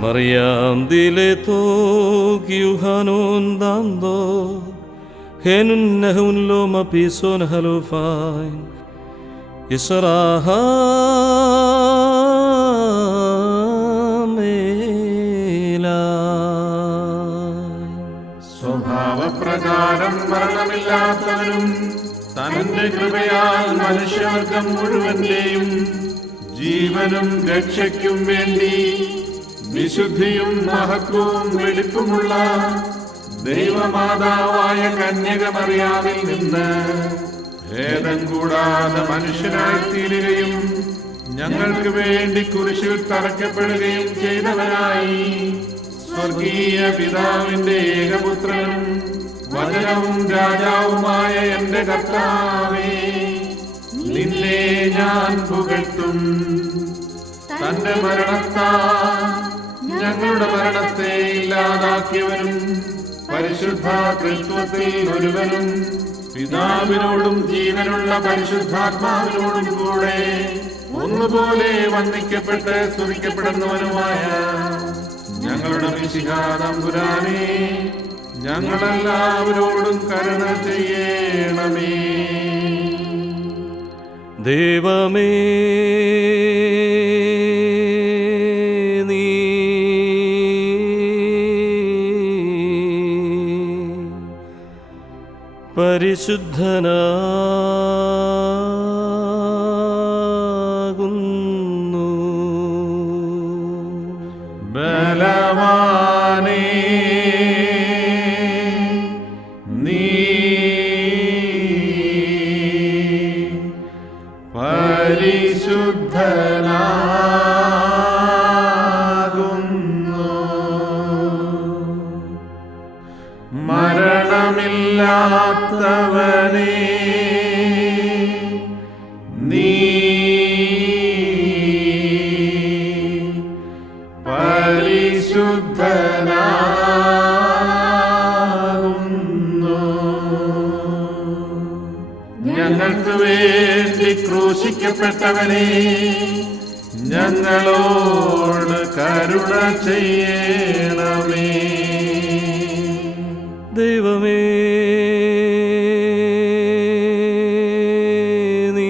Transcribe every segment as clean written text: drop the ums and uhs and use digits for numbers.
Mariam dileto Yuhanon dando Henun nehun lo mapison halufain Israham സ്വഭാവപ്രകാരം മരണമില്ലാത്തവനും തന്റെ കൃപയാൽ മനുഷ്യവർഗം മുഴുവന്റെയും ജീവനും രക്ഷയ്ക്കും വേണ്ടി വിശുദ്ധിയും മഹത്വവും വെളിപ്പുമുള്ള ദൈവമാതാവായ കന്യക മറിയാമിൽ നിന്ന് ഭേദം കൂടാതെ മനുഷ്യനായി തീരുകയും ഞങ്ങൾക്ക് വേണ്ടി കുരിശിൽ തറയ്ക്കപ്പെടുകയും ചെയ്തവനായി സ്വർഗീയ പിതാവിന്റെ ഏകപുത്രനും വചനവും രാജാവുമായ എന്റെ കർത്താവേ, നിന്നെ ഞാൻ പുകഴ്ത്തും. തന്റെ മരണത്താൽ ഞങ്ങളുടെ മരണത്തെ ഇല്ലാതാക്കിയവനും പരിശുദ്ധ തൃത്വത്തിൽ ഒരുവനും പിതാവിനോടും ജീവനുള്ള പരിശുദ്ധാത്മാവിനോടും കൂടെ ഒന്നുപോലെ വന്ദിക്കപ്പെട്ട് സ്തുതിക്കപ്പെടുന്നവനുമായ ഞങ്ങളുടെ മിശിഹാ തമ്പുരാനേ, ഞങ്ങളെല്ലാവരോടും കരുണ ചെയ്യണമേ. ദൈവമേ, നീ പരിശുദ്ധനാകുന്നു. ബലവാനേ, നീ പരിശുദ്ധനാകുന്നു. മരണമില്ലാത്തവനേ, നീ പരിശുദ്ധനാകുന്നു. ഞങ്ങൾക്ക് വേണ്ടി ക്രൂശിക്കപ്പെട്ടവനെ, ഞങ്ങളോട് കരുണ ചെയ്യണമേ. ദൈവമേ, നീ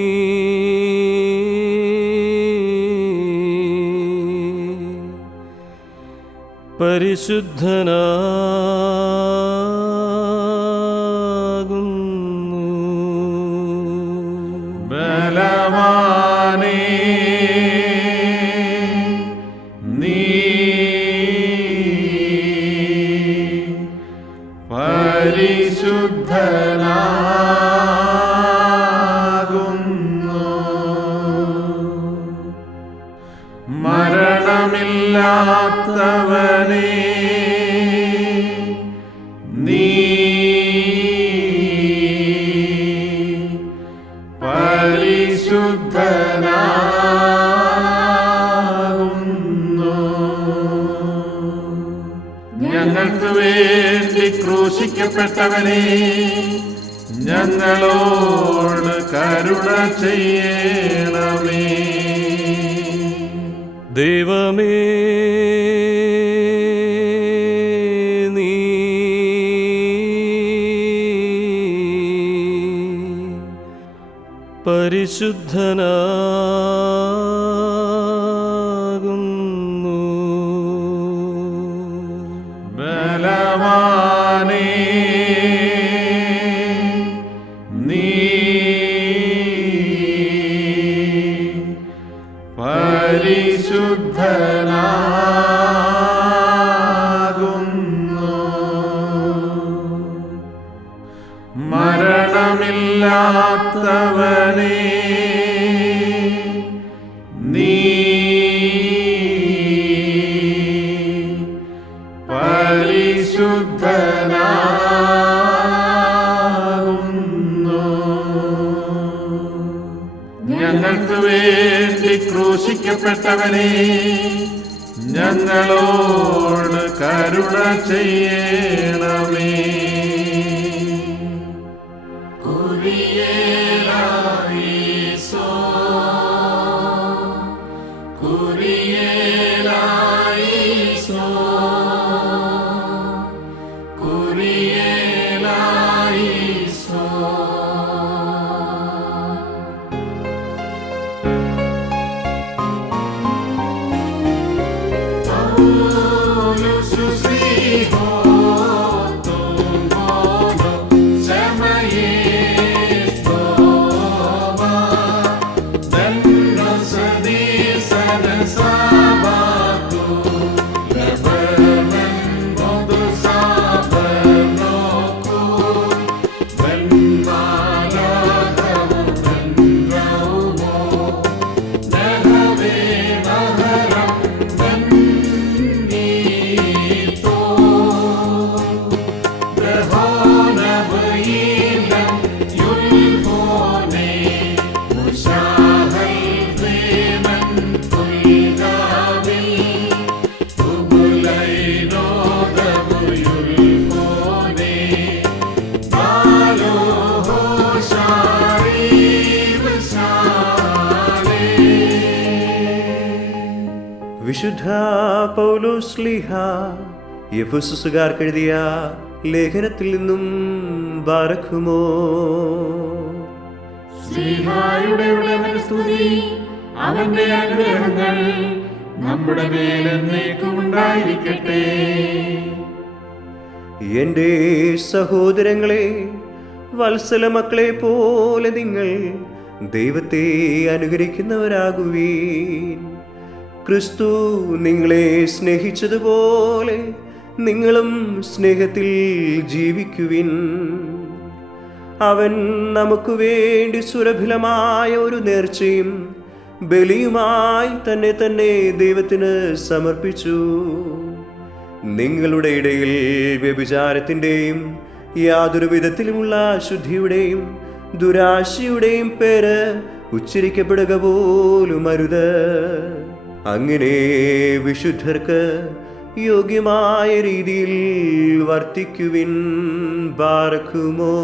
പരിശുദ്ധനാകുന്നു. ബലവാനേ, നീ പരിശുദ്ധനാകുന്നു. മരണമില്ലാത്തവനേ, ഞങ്ങൾക്ക് വേണ്ടി ക്രൂശിക്കപ്പെട്ടവനെ, ഞങ്ങളോട് കരുണ ചെയ്യണമേ. ദൈവമേ, നീ പരിശുദ്ധനാകുന്നു. ബലവാനേ, നീ പരിശുദ്ധനാകുന്നു. മരണമില്ലാത്തവനേ, നീ പരിശുദ്ധനാകുന്നു. ഞങ്ങൾക്ക് വേണ്ടി ക്രൂശിക്കപ്പെട്ടവനെ, ഞങ്ങളോട് കരുണ ചെയ്യണമേ. വിശുദ്ധ പൗലോസ് ശ്ലീഹ എഫെസുസുകാർക്ക് എഴുതിയ ലേഖനത്തിൽ നിന്നും ബാരക്കുമോ. ശ്ലീഹായുടെ ഉടയവന് സ്തുതി. അവന്റെ അനുഗ്രഹങ്ങൾ നമ്മുടെ മേലെന്നേക്കും ഉണ്ടായിരിക്കട്ടെ. എൻ്റെ സഹോദരങ്ങളെ, വത്സല മക്കളെ പോലെ നിങ്ങൾ ദൈവത്തെ അനുകരിക്കുന്നവരാകുവീൻ. ക്രിസ്തു നിങ്ങളെ സ്നേഹിച്ചതുപോലെ നിങ്ങളും സ്നേഹത്തിൽ ജീവിക്കുവിൻ. അവൻ നമുക്ക് വേണ്ടി സുരഭിലമായ ഒരു നേർച്ചയും ബലിയുമായി തന്നെ ദൈവത്തിന് സമർപ്പിച്ചു. നിങ്ങളുടെ ഇടയിൽ വ്യഭിചാരത്തിൻ്റെയും യാതൊരു വിധത്തിലുമുള്ള അശുദ്ധിയുടെയും ദുരാശയുടെയും പേര് ഉച്ചരിക്കപ്പെടുക പോലും അരുത്. അങ്ങനെ വിശുദ്ധർക്ക് യോഗ്യമായ രീതിയിൽ വർത്തിക്കുവിൻ. ബാരക്കുമോ.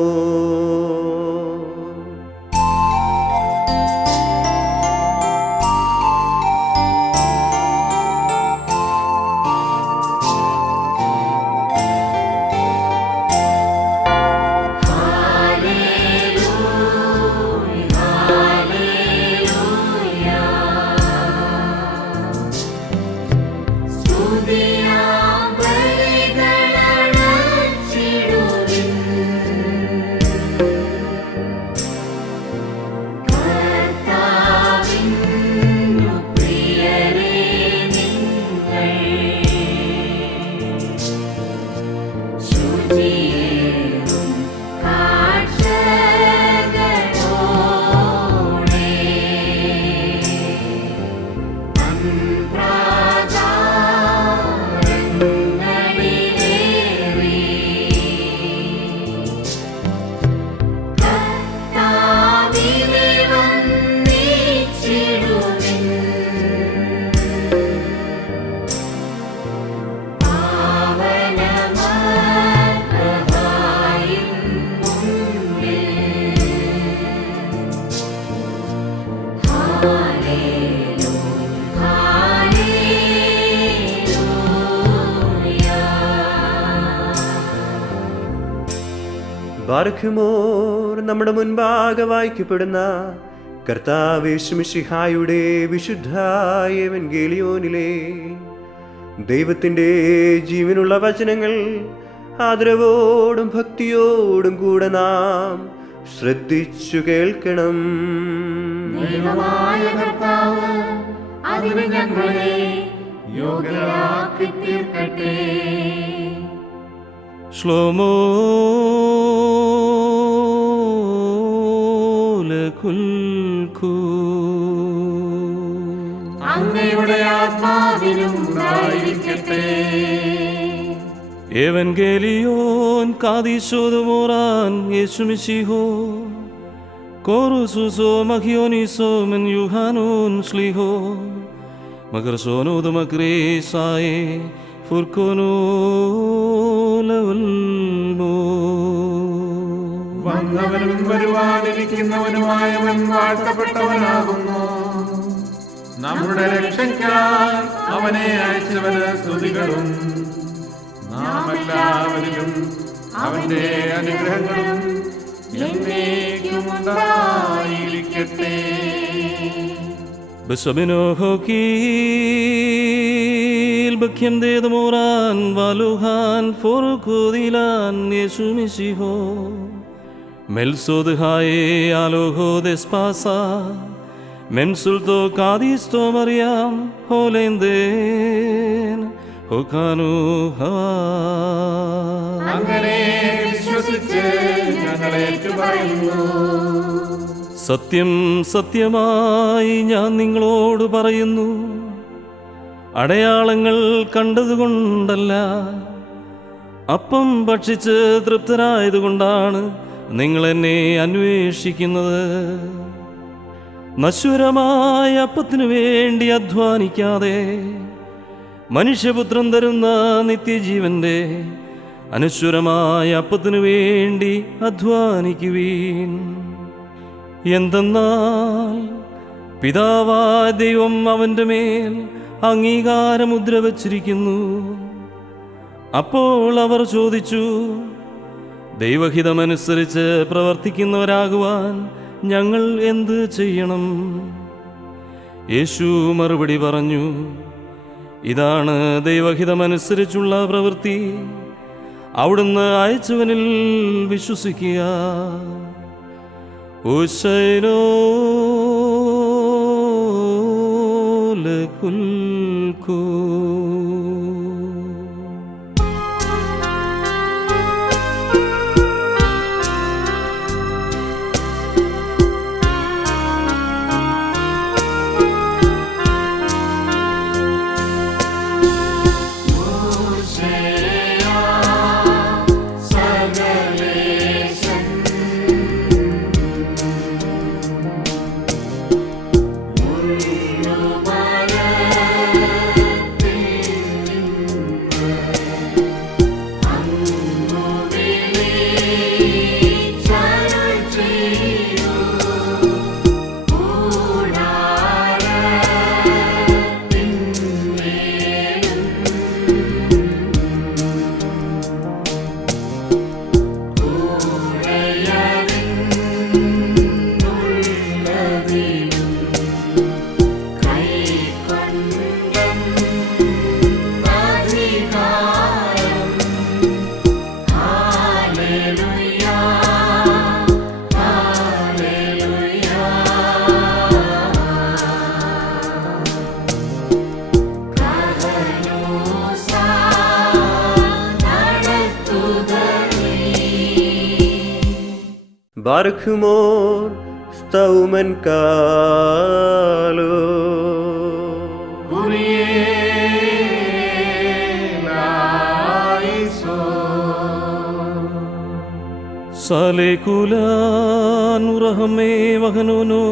ബാരഖുമോർ നമ്മുടെ മുൻപാകെ വായിക്കപ്പെടുന്ന കർത്താവ് യേശുമിശിഹായുടെ വിശുദ്ധ എവൻഗേലിയോനിലെ ദൈവത്തിൻ്റെ ജീവനുള്ള വചനങ്ങൾ ആദരവോടും ഭക്തിയോടും കൂടെ നാം ശ്രദ്ധിച്ചു കേൾക്കണം. ദൈവമായ കർത്താവ് അതിന് ഞങ്ങളെ യോഗ്യരാക്കി തീർക്കട്ടെ. ശ്ലോമോ ലകുൽക്കു അങ്ങയുടെ ആത്മാവിനും ഉണ്ടായിരിക്കട്ടെ. Evangelion kadishodo moran Yeshumishiho Korususo magioniso men Yuhanun sliho Magrasono de magresae furkono levelmo വന്നവനും വരുവാനിരിക്കുന്നവനുമായവൻ വാഴ്ത്തപ്പെട്ടവനാകുന്നു. നമ്മുടെ രക്ഷയ്ക്കായി അവനെ അയച്ചവന് സ്തുതികളും നാം എല്ലാവരിലും അവന്റെ അനുഗ്രഹങ്ങളും എന്നേക്കും ഉണ്ടായിരിക്കട്ടെ. Besabino hokil bekiem de moran valuhan forkudilan Yeshumishiho Melsod hae aloho despasa Memsulto kadisto Mariam holenden hokanu hawa അങ്ങനെ വിശ്വസിച്ച് ഞങ്ങൾ ഏറ്റുപറയുന്നു. സത്യം സത്യമായി ഞാൻ നിങ്ങളോട് പറയുന്നു, അടയാളങ്ങൾ കണ്ടതുകൊണ്ടല്ല, അപ്പം ഭക്ഷിച്ച് തൃപ്തരായതുകൊണ്ടാണ് നിങ്ങൾ എന്നെ അന്വേഷിക്കുന്നത്. നശ്വരമായ അപ്പത്തിനു വേണ്ടി അധ്വാനിക്കാതെ മനുഷ്യപുത്രൻ തരുന്ന നിത്യജീവന്റെ അനശ്വരമായ അപ്പത്തിനു വേണ്ടി അധ്വാനിക്കുവീൻ. എന്തെന്നാൽ പിതാവായ ദൈവം അവൻ്റെ മേൽ അംഗീകാരമുദ്ര വച്ചിരിക്കുന്നു. അപ്പോൾ അവർ ചോദിച്ചു, ദൈവഹിതമനുസരിച്ച് പ്രവർത്തിക്കുന്നവരാകുവാൻ ഞങ്ങൾ എന്ത് ചെയ്യണം? യേശു മറുപടി പറഞ്ഞു, ഇതാണ് ദൈവഹിതമനുസരിച്ചുള്ള പ്രവൃത്തി, അവിടുന്ന് അയച്ചവനിൽ വിശ്വസിക്കുക. ഉശൈനോ ലകുൽക്കു Barkhumor staumen kalo Salekulan urahme wahanono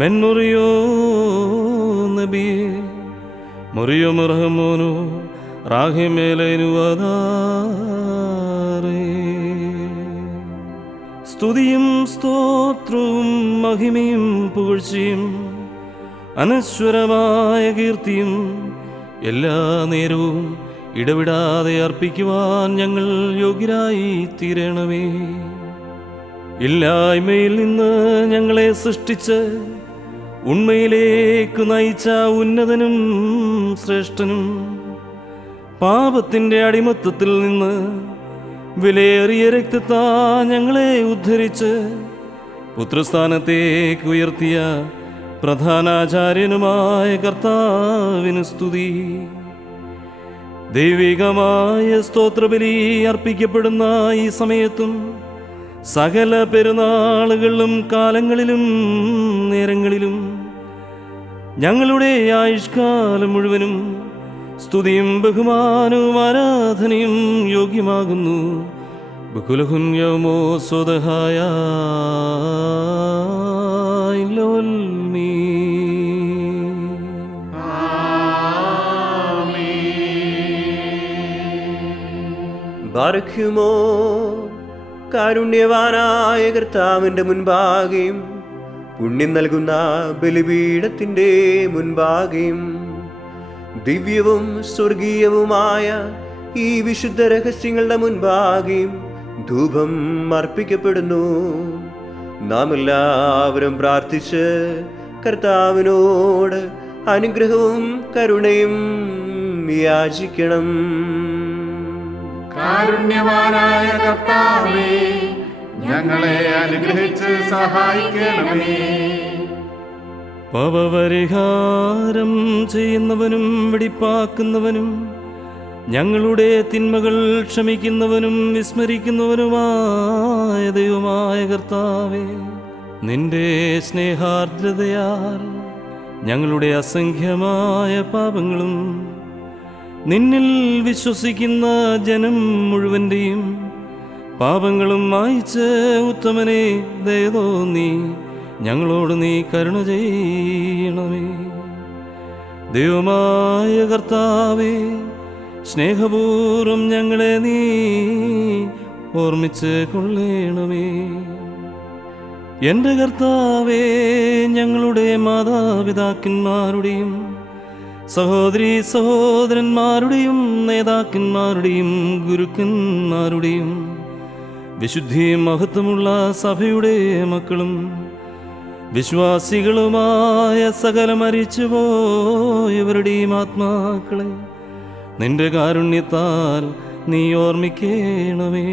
menuriyo nabi muriyo marhamono rahimeleinu adare സ്തുതിയും സ്തോത്രവും മഹിമയും പുകഴ്ചയും അനശ്വരമായ കീർത്തിയും എല്ലാ നേരവും ഇടവിടാതെ അർപ്പിക്കുവാൻ ഞങ്ങൾ യോഗ്യരായി തീരണമേ. ഇല്ലായ്മയിൽ നിന്ന് ഞങ്ങളെ സൃഷ്ടിച്ച് ഉണ്മയിലേക്ക് നയിച്ച ഉന്നതനും ശ്രേഷ്ഠനും, പാപത്തിൻ്റെ അടിമത്തത്തിൽ നിന്ന് വിലയേറിയ രക്തത്താ ഞങ്ങളെ ഉദ്ധരിച്ച് പുത്രസ്ഥാനത്തേക്ക് ഉയർത്തിയ പ്രധാനാചാര്യനുമായ കർത്താവിന് സ്തുതി. ദൈവികമായ സ്തോത്രബലി അർപ്പിക്കപ്പെടുന്ന ഈ സമയത്തും സകല പെരുന്നാളുകളിലും കാലങ്ങളിലും നേരങ്ങളിലും ഞങ്ങളുടെ ആയുഷ്കാലം മുഴുവനും സ്തുതിയും ബഹുമാനവും ആരാധനയും യോഗ്യമാകുന്നു. ബകുലഹുൻ യൗമോ സ്വദഹായ ലോൽമീ. ബാരഖ്യുമോ കാരുണ്യവാനായ കർത്താവിൻ്റെ മുൻപാകെയും പുണ്യം നൽകുന്ന ബലിപീഠത്തിൻ്റെ മുൻപാകെയും ദിവ്യവും സ്വർഗീയവുമായ ഈ വിശുദ്ധ രഹസ്യങ്ങളുടെ മുൻപാകെയും ധൂപം അർപ്പിക്കപ്പെടുന്നു. നാം എല്ലാവരും പ്രാർത്ഥിച്ച് കർത്താവിനോട് അനുഗ്രഹവും കരുണയും യാചിക്കണം. കാരുണ്യവാനായ കർത്താവേ, ഞങ്ങളെ അനുഗ്രഹിച്ച് സഹായിക്കണമേ. പാപപരിഹാരം ചെയ്യുന്നവനും വെടിപ്പാക്കുന്നവനും ഞങ്ങളുടെ തിന്മകൾ ക്ഷമിക്കുന്നവനും വിസ്മരിക്കുന്നവനുമായ ദൈവമായ കർത്താവേ, നിന്റെ സ്നേഹാർദ്രതയാൽ ഞങ്ങളുടെ അസംഖ്യമായ പാപങ്ങളും നിന്നിൽ വിശ്വസിക്കുന്ന ജനം മുഴുവൻ്റെയും പാപങ്ങളും മായിച്ച് ഉത്തമനെ ദയതോന്നി ഞങ്ങളോട് നീ കരുണ ചെയ്യണമേ. ദൈവമായ കർത്താവേ, സ്നേഹപൂർവം ഞങ്ങളെ നീ ഓർമ്മിച്ച് കൊള്ളണമേ. എൻ്റെ കർത്താവേ, ഞങ്ങളുടെ മാതാപിതാക്കന്മാരുടെയും സഹോദരീ സഹോദരന്മാരുടെയും നേതാക്കന്മാരുടെയും ഗുരുക്കന്മാരുടെയും വിശുദ്ധിയും മഹത്വമുള്ള സഭയുടെ മക്കളും വിശ്വാസികളുമായ സകല മരിച്ചുപോയവരുടെയും ആത്മാക്കളെ നിന്റെ കാരുണ്യത്താൽ നീ ഓർമ്മിക്കണമേ.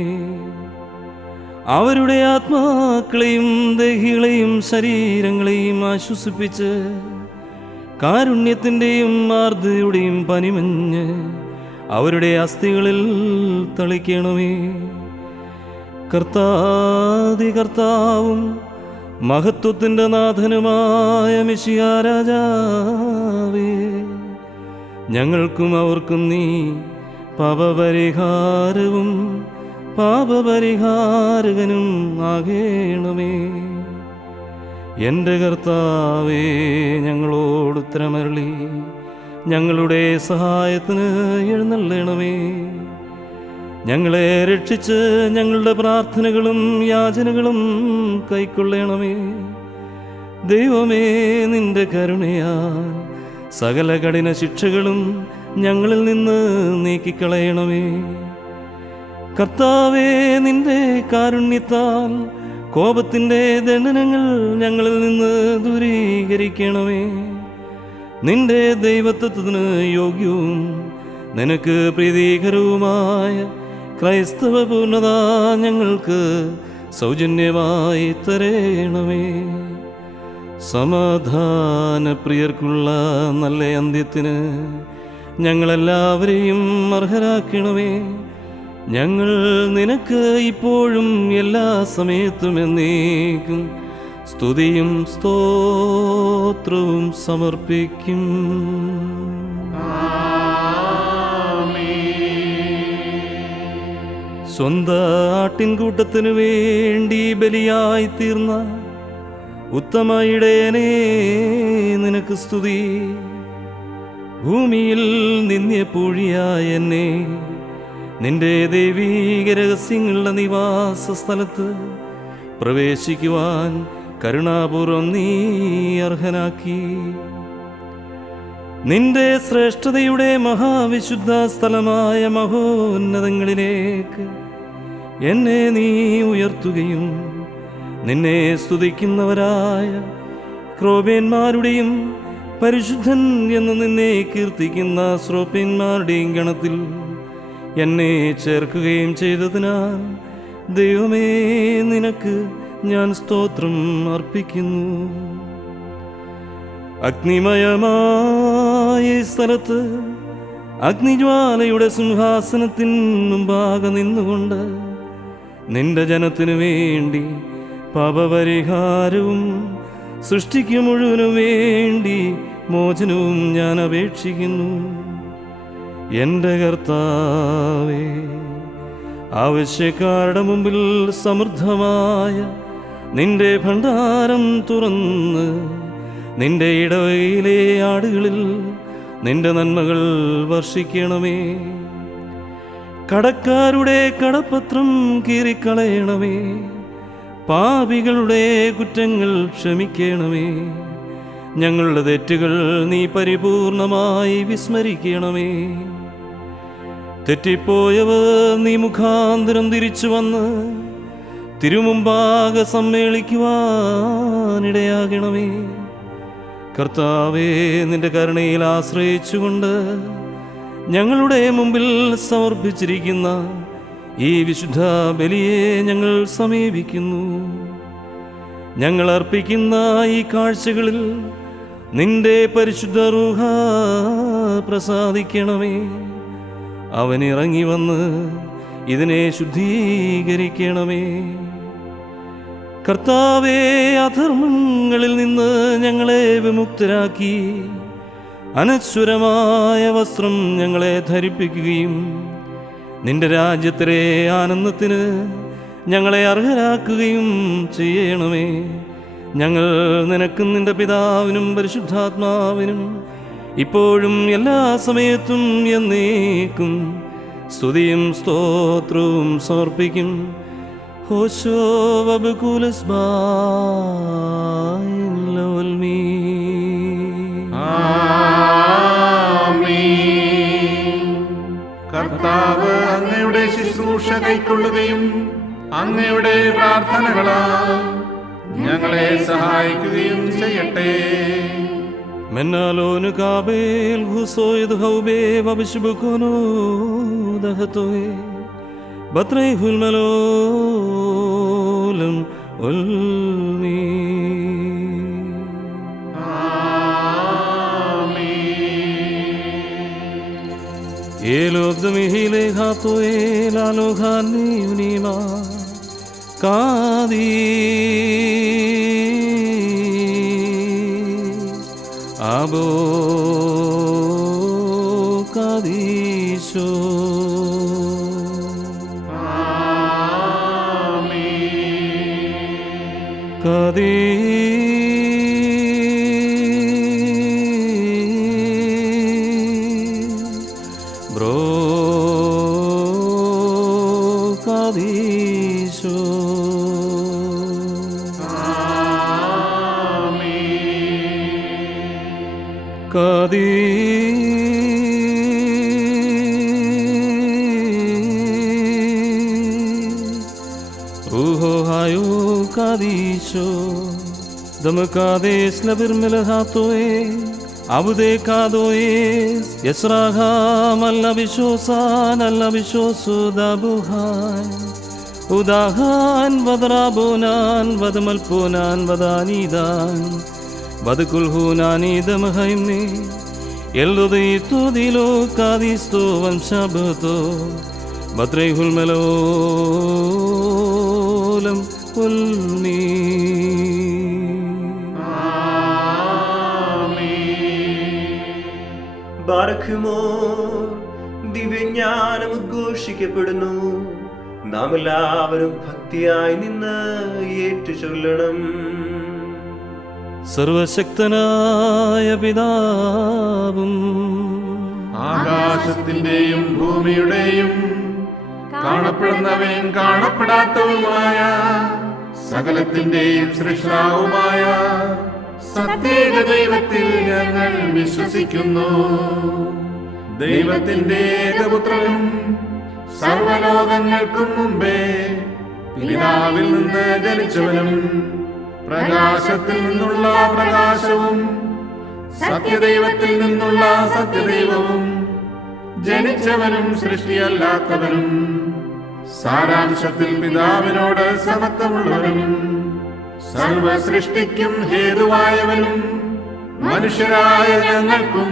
അവരുടെ ആത്മാക്കളെയും ദേഹികളെയും ശരീരങ്ങളെയും ആശ്വസിപ്പിച്ച് കാരുണ്യത്തിൻ്റെയും ആർദ്രതയുടെയും പനിമഞ്ഞ് അവരുടെ അസ്ഥികളിൽ തളിക്കണമേ. കർത്താവും മഹത്വത്തിൻ്റെ നാഥനുമായ മിശിഹാ രാജാവേ, ഞങ്ങൾക്കും അവർക്കും നീ പാപപരിഹാരവും പാപപരിഹാരകനും ആകേണമേ. എൻ്റെ കർത്താവേ, ഞങ്ങളോട് ഉത്തരമരുളി ഞങ്ങളുടെ സഹായത്തിന് എഴുന്നള്ളണമേ. ഞങ്ങളെ രക്ഷിച്ച് ഞങ്ങളുടെ പ്രാർത്ഥനകളും യാചനകളും കൈക്കൊള്ളണമേ. ദൈവമേ, നിന്റെ കരുണയാൽ സകല കഠിന ശിക്ഷകളും ഞങ്ങളിൽ നിന്ന് നീക്കിക്കളയണമേ. കർത്താവേ, നിന്റെ കാരുണ്യത്താൽ കോപത്തിൻ്റെ ദണ്ഡനങ്ങൾ ഞങ്ങളിൽ നിന്ന് ദൂരീകരിക്കണമേ. നിന്റെ ദൈവത്വത്തിന് യോഗ്യവും നിനക്ക് പ്രീതികരവുമായ ക്രൈസ്തവ പൂർണ്ണത ഞങ്ങൾക്ക് സൗജന്യമായി തരേണമേ. സമാധാനപ്രിയർക്കുള്ള നല്ല അന്ത്യത്തിന് ഞങ്ങളെല്ലാവരെയും അർഹരാക്കണമേ. ഞങ്ങൾ നിനക്ക് ഇപ്പോഴും എല്ലാ സമയത്തും എന്നേക്കും സ്തുതിയും സ്തോത്രവും സമർപ്പിക്കും. സ്വന്തം ആട്ടിൻകൂട്ടത്തിനു വേണ്ടി ബലിയായി തീർന്ന ഉത്തമ ഇടയനേ, നിനക്ക് സ്തുതി. ഭൂമിയിൽ നിന്ദ്യപൂഴിയായ എന്നെ നിന്റെ ദൈവീക രഹസ്യങ്ങളുടെ നിവാസ സ്ഥലത്ത് പ്രവേശിക്കുവാൻ കരുണാപൂർവം നീ അർഹനാക്കി. നിന്റെ ശ്രേഷ്ഠതയുടെ മഹാവിശുദ്ധ സ്ഥലമായ മഹോന്നതങ്ങളിലേക്ക് എന്നെ നീ ഉയർത്തുകയും നിന്നെ സ്തുതിക്കുന്നവരായ ക്രോബേന്മാരുടെയും പരിശുദ്ധൻ എന്ന് നിന്നെ കീർത്തിക്കുന്ന ശ്രോപ്യന്മാരുടെയും ഗണത്തിൽ എന്നെ ചേർക്കുകയും ചെയ്തതിനാൽ ദൈവമേ, നിനക്ക് ഞാൻ സ്തോത്രം അർപ്പിക്കുന്നു. അഗ്നിമയമായ ഈ സ്ഥലത്ത് അഗ്നിജ്വാലയുടെ സിംഹാസനത്തിന് മുമ്പാകെ നിന്നുകൊണ്ട് നിന്റെ ജനത്തിനു വേണ്ടി പാപപരിഹാരവും സൃഷ്ടിക്കു മുഴുവനു വേണ്ടി മോചനവും ഞാൻ അപേക്ഷിക്കുന്നു. എൻ്റെ കർത്താവേ, ആവശ്യക്കാരുടെ മുമ്പിൽ സമൃദ്ധമായ നിന്റെ ഭണ്ഡാരം തുറന്ന് നിന്റെ ഇടവകയിലെ ആടുകളിൽ നിന്റെ നന്മകൾ വർഷിക്കണമേ. കടക്കാരുടെ കടപ്പത്രം കീറിക്കളയണമേ. പാപികളുടെ കുറ്റങ്ങൾ ക്ഷമിക്കണമേ. ഞങ്ങളുടെ തെറ്റുകൾ നീ പരിപൂർണമായി വിസ്മരിക്കണമേ. തെറ്റിപ്പോയവർ നീ മുഖാന്തരം തിരിച്ചു വന്ന് തിരുമുമ്പാകെ സമ്മേളിക്കുവാനിടയാകണമേ. കർത്താവേ, നിന്റെ കരുണയിൽ ആശ്രയിച്ചുകൊണ്ട് ഞങ്ങളുടെ മുമ്പിൽ സമർപ്പിച്ചിരിക്കുന്ന ഈ വിശുദ്ധ ബലിയെ ഞങ്ങൾ സമീപിക്കുന്നു. ഞങ്ങൾ അർപ്പിക്കുന്ന ഈ കാഴ്ചകളിൽ നിന്റെ പരിശുദ്ധ റൂഹ പ്രസാദിക്കണമേ. അവൻ ഇറങ്ങി വന്ന് ഇതിനെ ശുദ്ധീകരിക്കണമേ. കർത്താവേ, അധർമ്മങ്ങളിൽ നിന്ന് ഞങ്ങളെ വിമുക്തരാക്കി അനശ്വരമായ വസ്ത്രം ഞങ്ങളെ ധരിപ്പിക്കുകയും നിന്റെ രാജ്യത്തിലെ ആനന്ദത്തിന് ഞങ്ങളെ അർഹരാക്കുകയും ചെയ്യണമേ. ഞങ്ങൾ നിനക്കും നിന്റെ പിതാവിനും പരിശുദ്ധാത്മാവിനും ഇപ്പോഴും എല്ലാ സമയത്തും എന്നേക്കും സ്തുതിയും സ്തോത്രവും സമർപ്പിക്കും. ഹോശോ വബകുലസ് ബാൽമീ. കർത്താവ് അങ്ങയുടെ ശുശ്രൂഷ കൈക്കൊള്ളുകയും അങ്ങയുടെ പ്രാർത്ഥനകളാൽ ഞങ്ങളെ സഹായിക്കുകയും ചെയ്യട്ടെ. മെന്നാലോനു കാബേൽ ഹുസോയത് ഹൗബേ വബിശുബുകുനോ ദഹതോയേ ബത്രൈഹുൽ മലോലം ഉൽമീ. ഏലോബ്ദമിഹിലെ ഹാത്തോയേ ലാലോഹാനി ഉനീമാ കാദീ ആബോ കാദീശോ. ബ്രോ കാദീശോ. കാദീ ഹായോ കാദീശോ. ദമകാദേശ് ലബിർമിലഹാത്തോയേ അബുദേ കാദോയേസ് യസ്രാഹാം അല്ലബിശോസാൻ അല്ലബിശോസു ദബുഹാൻ ഉദാഹാൻ വദറാബോനാൻ വദമൽപോനാൻ വദാനീദാൻ വദകുൽഹൂനാനീദമഹൈംനേ എല്ലുദീത്തു ദിലോ കാദീസ്തോ വംശബതോ ബത്രൈഹുൽ മലോലം ഉൽമീ. ബാറഖുമോർ ദിവ്യജ്ഞാനം ഉദ്ഘോഷിക്കപ്പെടുന്നു. നാം എല്ലാവരും ഭക്തിയായി നിന്ന് ഏറ്റുചൊല്ലണം. സർവശക്തനായ പിതാവും ആകാശത്തിന്റെയും ഭൂമിയുടെയും കാണപ്പെടുന്നവയും കാണപ്പെടാത്തവുമായ സകലത്തിന്റെയും സൃഷ്ടാവുമായ സത്യേക ദൈവത്തിൽ ഞങ്ങൾ വിശ്വസിക്കുന്നു. ദൈവത്തിന്റെ ഏകപുത്രനും സർവലോകങ്ങൾക്കും മുമ്പേ പിതാവിൽ നിന്ന് ജനിച്ചവനും പ്രകാശത്തിൽ നിന്നുള്ള പ്രകാശവും സത്യദൈവത്തിൽ നിന്നുള്ള സത്യദൈവവും ജനിച്ചവനും സൃഷ്ടിയല്ലാത്തവനും സാരാംശത്തിൽ പിതാവിനോട് സമത്വമുള്ളവനും സർവ സൃഷ്ടിക്കും ഹേതുവായവനും മനുഷ്യരായ ഞങ്ങൾക്കും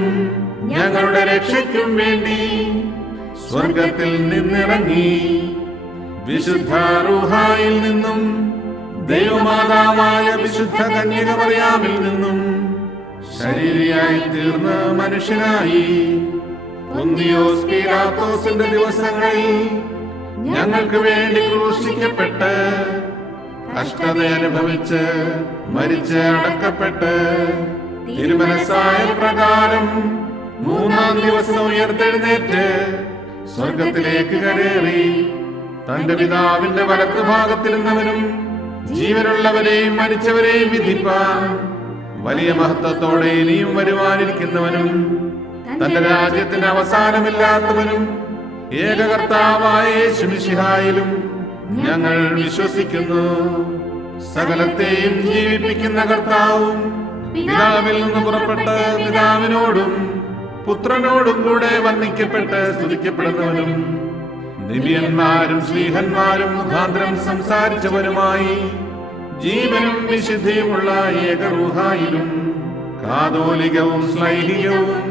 ഞങ്ങളുടെ രക്ഷയ്ക്കും വേണ്ടി സ്വർഗത്തിൽ നിന്നിറങ്ങി വിശുദ്ധ റൂഹായിൽ നിന്നും ദൈവമാതാവായ വിശുദ്ധ കന്യക മറിയാമിൽ നിന്നും ശരീരിയായി തീർന്ന മനുഷ്യനായി പൊന്തിയോസ് പീലാത്തോസിന്റെ ദിവസങ്ങളിൽ ഞങ്ങൾക്ക് വേണ്ടി ക്രൂശിക്കപ്പെട്ട് കഷ്ടത അനുഭവിച്ച് മരിച്ച് അടക്കപ്പെട്ട് തിരുമനസ്സായ പ്രകാരം മൂന്നാം ദിവസം ഉയർത്തെഴുന്നേറ്റ് സ്വർഗത്തിലേക്ക് കയറി തന്റെ പിതാവിന്റെ വലത്തുഭാഗത്തിരുന്നവനും ജീവനുള്ളവരെയും മരിച്ചവരെയും വിധിപ്പാൻ വലിയ മഹത്വത്തോടെ ഇനിയും വരുവാനിരിക്കുന്നവനും തന്റെ രാജ്യത്തിന് അവസാനമില്ലാത്തവനും ഏകകർത്താവായ യേശു മിശിഹായിലും ഞങ്ങൾ വിശ്വസിക്കുന്നു. സകലത്തെയും ജീവിപ്പിക്കുന്ന കർത്താവും പിതാവിൽ നിന്ന് പുറപ്പെട്ട് പിതാവിനോടും പുത്രനോടും കൂടെ വന്ദിക്കപ്പെട്ട് സ്തുതിക്കപ്പെടുന്നവനും ദിവ്യന്മാരും ശ്ലീഹന്മാരും മുഖാന്തരം സംസാരിച്ചവരുമായി ജീവനും വിശുദ്ധിയുമുള്ള ഏകറൂഹായിലും കാതോലികവും ശ്ലൈഹികവും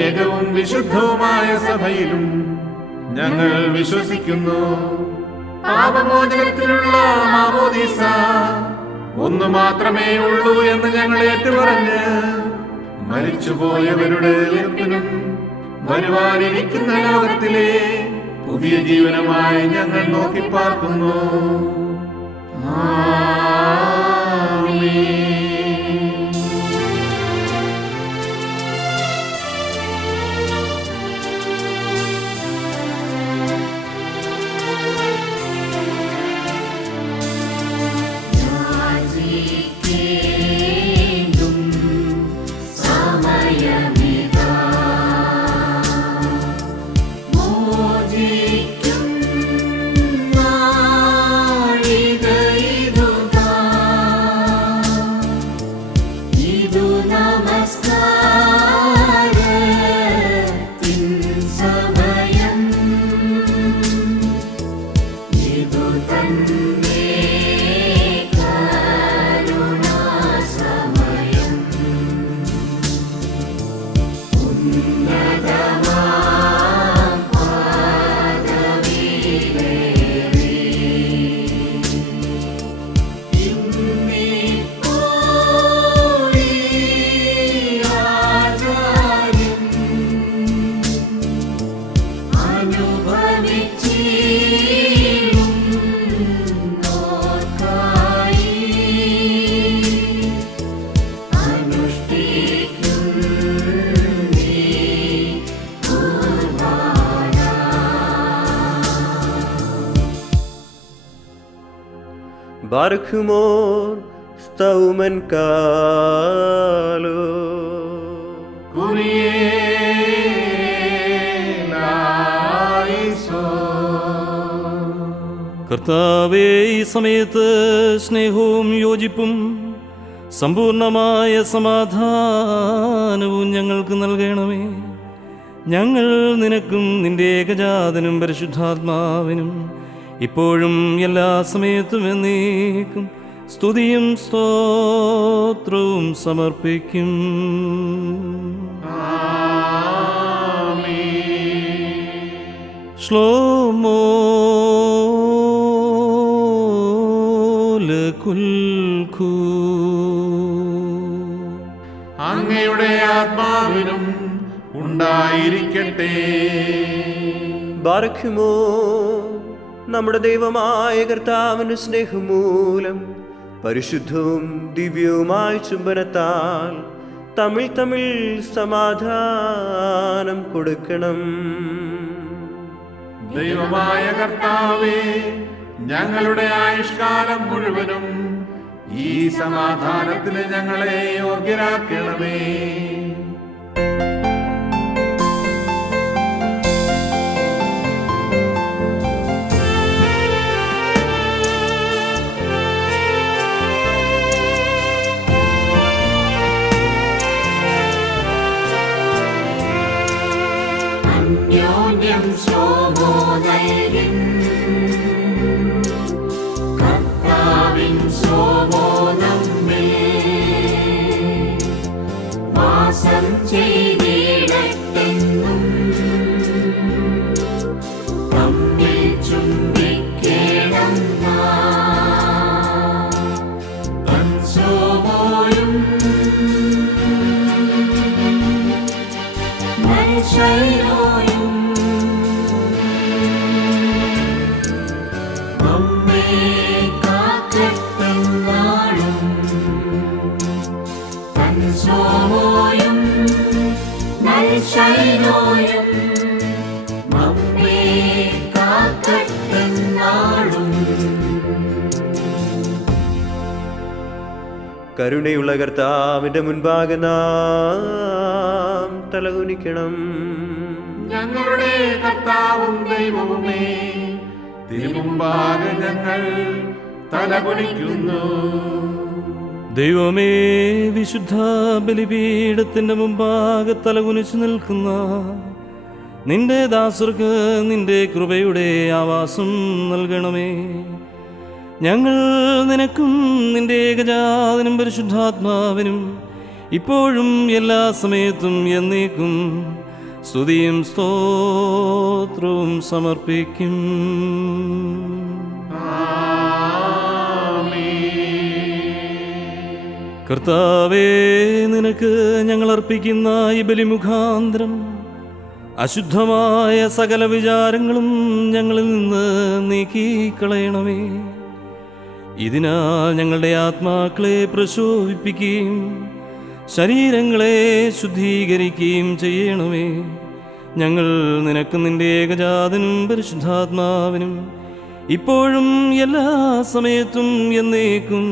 ഏകവും വിശുദ്ധവുമായ സഭയിലും ഞങ്ങൾ വിശ്വസിക്കുന്നു. പാപമോചനത്തിനുള്ള മാമോദീസ ഒന്നു മാത്രമേ ഉള്ളൂ എന്ന് ഞങ്ങൾ ഏറ്റുപറഞ്ഞ് മരിച്ചുപോയവരുടെ ഉയർപ്പിനും വരുവാനിരിക്കുന്ന ലോകത്തിലെ പുതിയ ജീവനുമായി ഞങ്ങൾ നോക്കിപ്പാർക്കുന്നു. Barkhumor staumen kalo കർത്താവേ, ഈ സമയത്ത് സ്നേഹവും യോജിപ്പും സമ്പൂർണമായ സമാധാനവും ഞങ്ങൾക്ക് നൽകണമേ. ഞങ്ങൾ നിനക്കും നിന്റെ ഏകജാതനും പരിശുദ്ധാത്മാവിനും ഇപ്പോഴും എല്ലാ സമയത്തും എന്നേക്കും സ്തുതിയും സ്തോത്രവും സമർപ്പിക്കും. ശ്ലോമോ ലകുൽഖു. അങ്ങയുടെ ആത്മാവിനും ഉണ്ടായിരിക്കട്ടെ. ബാറഖുമോ, നമ്മുടെ ദൈവമായ കർത്താവിന്റെ സ്നേഹമൂലം പരിശുദ്ധവും ദിവ്യവുമായ ചുംബനത്താൽ തമ്മിൽ തമ്മിൽ സമാധാനം കൊടുക്കണം. ദൈവമായ കർത്താവേ, ഞങ്ങളുടെ ആയുഷ്കാലം മുഴുവനും ഈ സമാധാനത്തിന് ഞങ്ങളെ യോഗ്യരാക്കണമേ. അന്യോന്യം ശോഭോദൈര്യം കർത്താവിൻ ശോഭോദമ്മേ വാസം ചെയ്തിടട്ടെന്നും തമ്മിൽ ചുംബിക്കണം തൻ ശോഭോയും ശൈലോയും നമ്മെ കാക്കട്ടെന്നാളും തൻ ശോഭോയും ശൈലോയും നമ്മെ കാക്കട്ടെന്നാളും. കരുണയുള്ള കർത്താവിന്റെ മുൻപാകെ നാം തലകുനിക്കണം. ഞങ്ങളുടെ കർത്താവും ദൈവവുമേ, തിരുമുമ്പാകെ ഞങ്ങൾ തലകുനിക്കുന്നു. ദൈവമേ, വിശുദ്ധ ബലിപീഠത്തിന്റെ മുമ്പാകെ തലകുനിച്ചു നിൽക്കുന്ന നിന്റെ ദാസർക്ക് നിന്റെ കൃപയുടെ ആവാസം നൽകണമേ. ഞങ്ങൾ നിനക്കും നിന്റെ ഏകജാതനും പരിശുദ്ധാത്മാവിനും ഇപ്പോഴും എല്ലാ സമയത്തും എന്നേക്കും സ്തുതിയും സ്തോത്രവും സമർപ്പിക്കും. കർത്താവേ, നിനക്ക് ഞങ്ങൾ അർപ്പിക്കുന്ന ഈ ബലിമുഖാന്തരം അശുദ്ധമായ സകല വിചാരങ്ങളും ഞങ്ങളിൽ നിന്ന് നീക്കിക്കളയണമേ. ഇതിനാൽ ഞങ്ങളുടെ ആത്മാക്കളെ പ്രശോഭിപ്പിക്കുകയും ശരീരങ്ങളെ ശുദ്ധീകരിക്കുകയും ചെയ്യണമേ. ഞങ്ങൾ നിനക്ക് നിന്റെ ഏകജാതനും പരിശുദ്ധാത്മാവിനും ഇപ്പോഴും എല്ലാ സമയത്തും എന്നേക്കും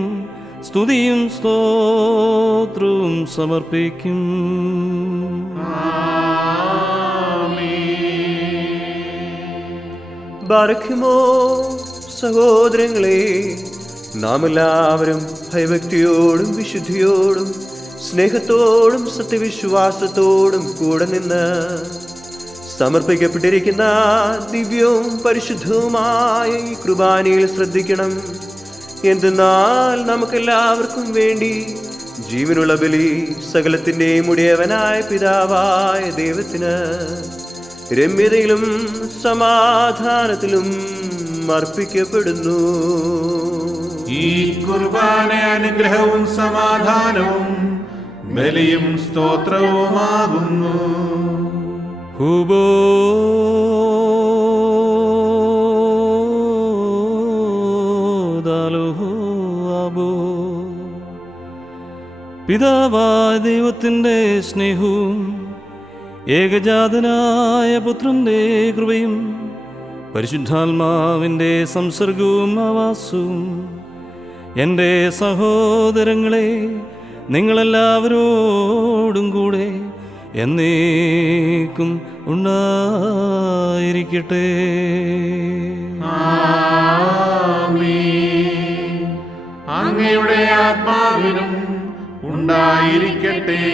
സ്തുതിയും സ്തോത്രവും സമർപ്പിക്കും. ബാരക്കുമോ സഹോദരങ്ങളെ, നാം എല്ലാവരും ഭയഭക്തിയോടും വിശുദ്ധിയോടും സ്നേഹത്തോടും സത്യവിശ്വാസത്തോടും കൂടെ നിന്ന് സമർപ്പിക്കപ്പെട്ടിരിക്കുന്ന ദിവ്യവും പരിശുദ്ധവുമായ ഈ കുർബാനയിൽ ശ്രദ്ധിക്കണം. എന്തെന്നാൽ നമുക്കെല്ലാവർക്കും വേണ്ടി ജീവനുള്ള ബലി സകലത്തിൻ്റെയും ഉടയവനായ പിതാവായ ദൈവത്തിന് രമ്യതയിലും സമാധാനത്തിലും അർപ്പിക്കപ്പെടുന്നു. ഈ കുർബാന അനുഗ്രഹവും സമാധാനവും ബലിയും സ്തോത്രവുമാകുന്നു. ഹുബോ പിതാവായ ദൈവത്തിൻ്റെ സ്നേഹവും ഏകജാതനായ പുത്രന്റെ കൃപയും പരിശുദ്ധാത്മാവിൻ്റെ സംസർഗവും ആവാസവും എൻ്റെ സഹോദരങ്ങളെ നിങ്ങളെല്ലാവരോടും കൂടെ എന്നേക്കും ഉണ്ടായിരിക്കട്ടെ. അങ്ങയുടെ ആത്മാവിനും ഉണ്ടായിരിക്കട്ടെ.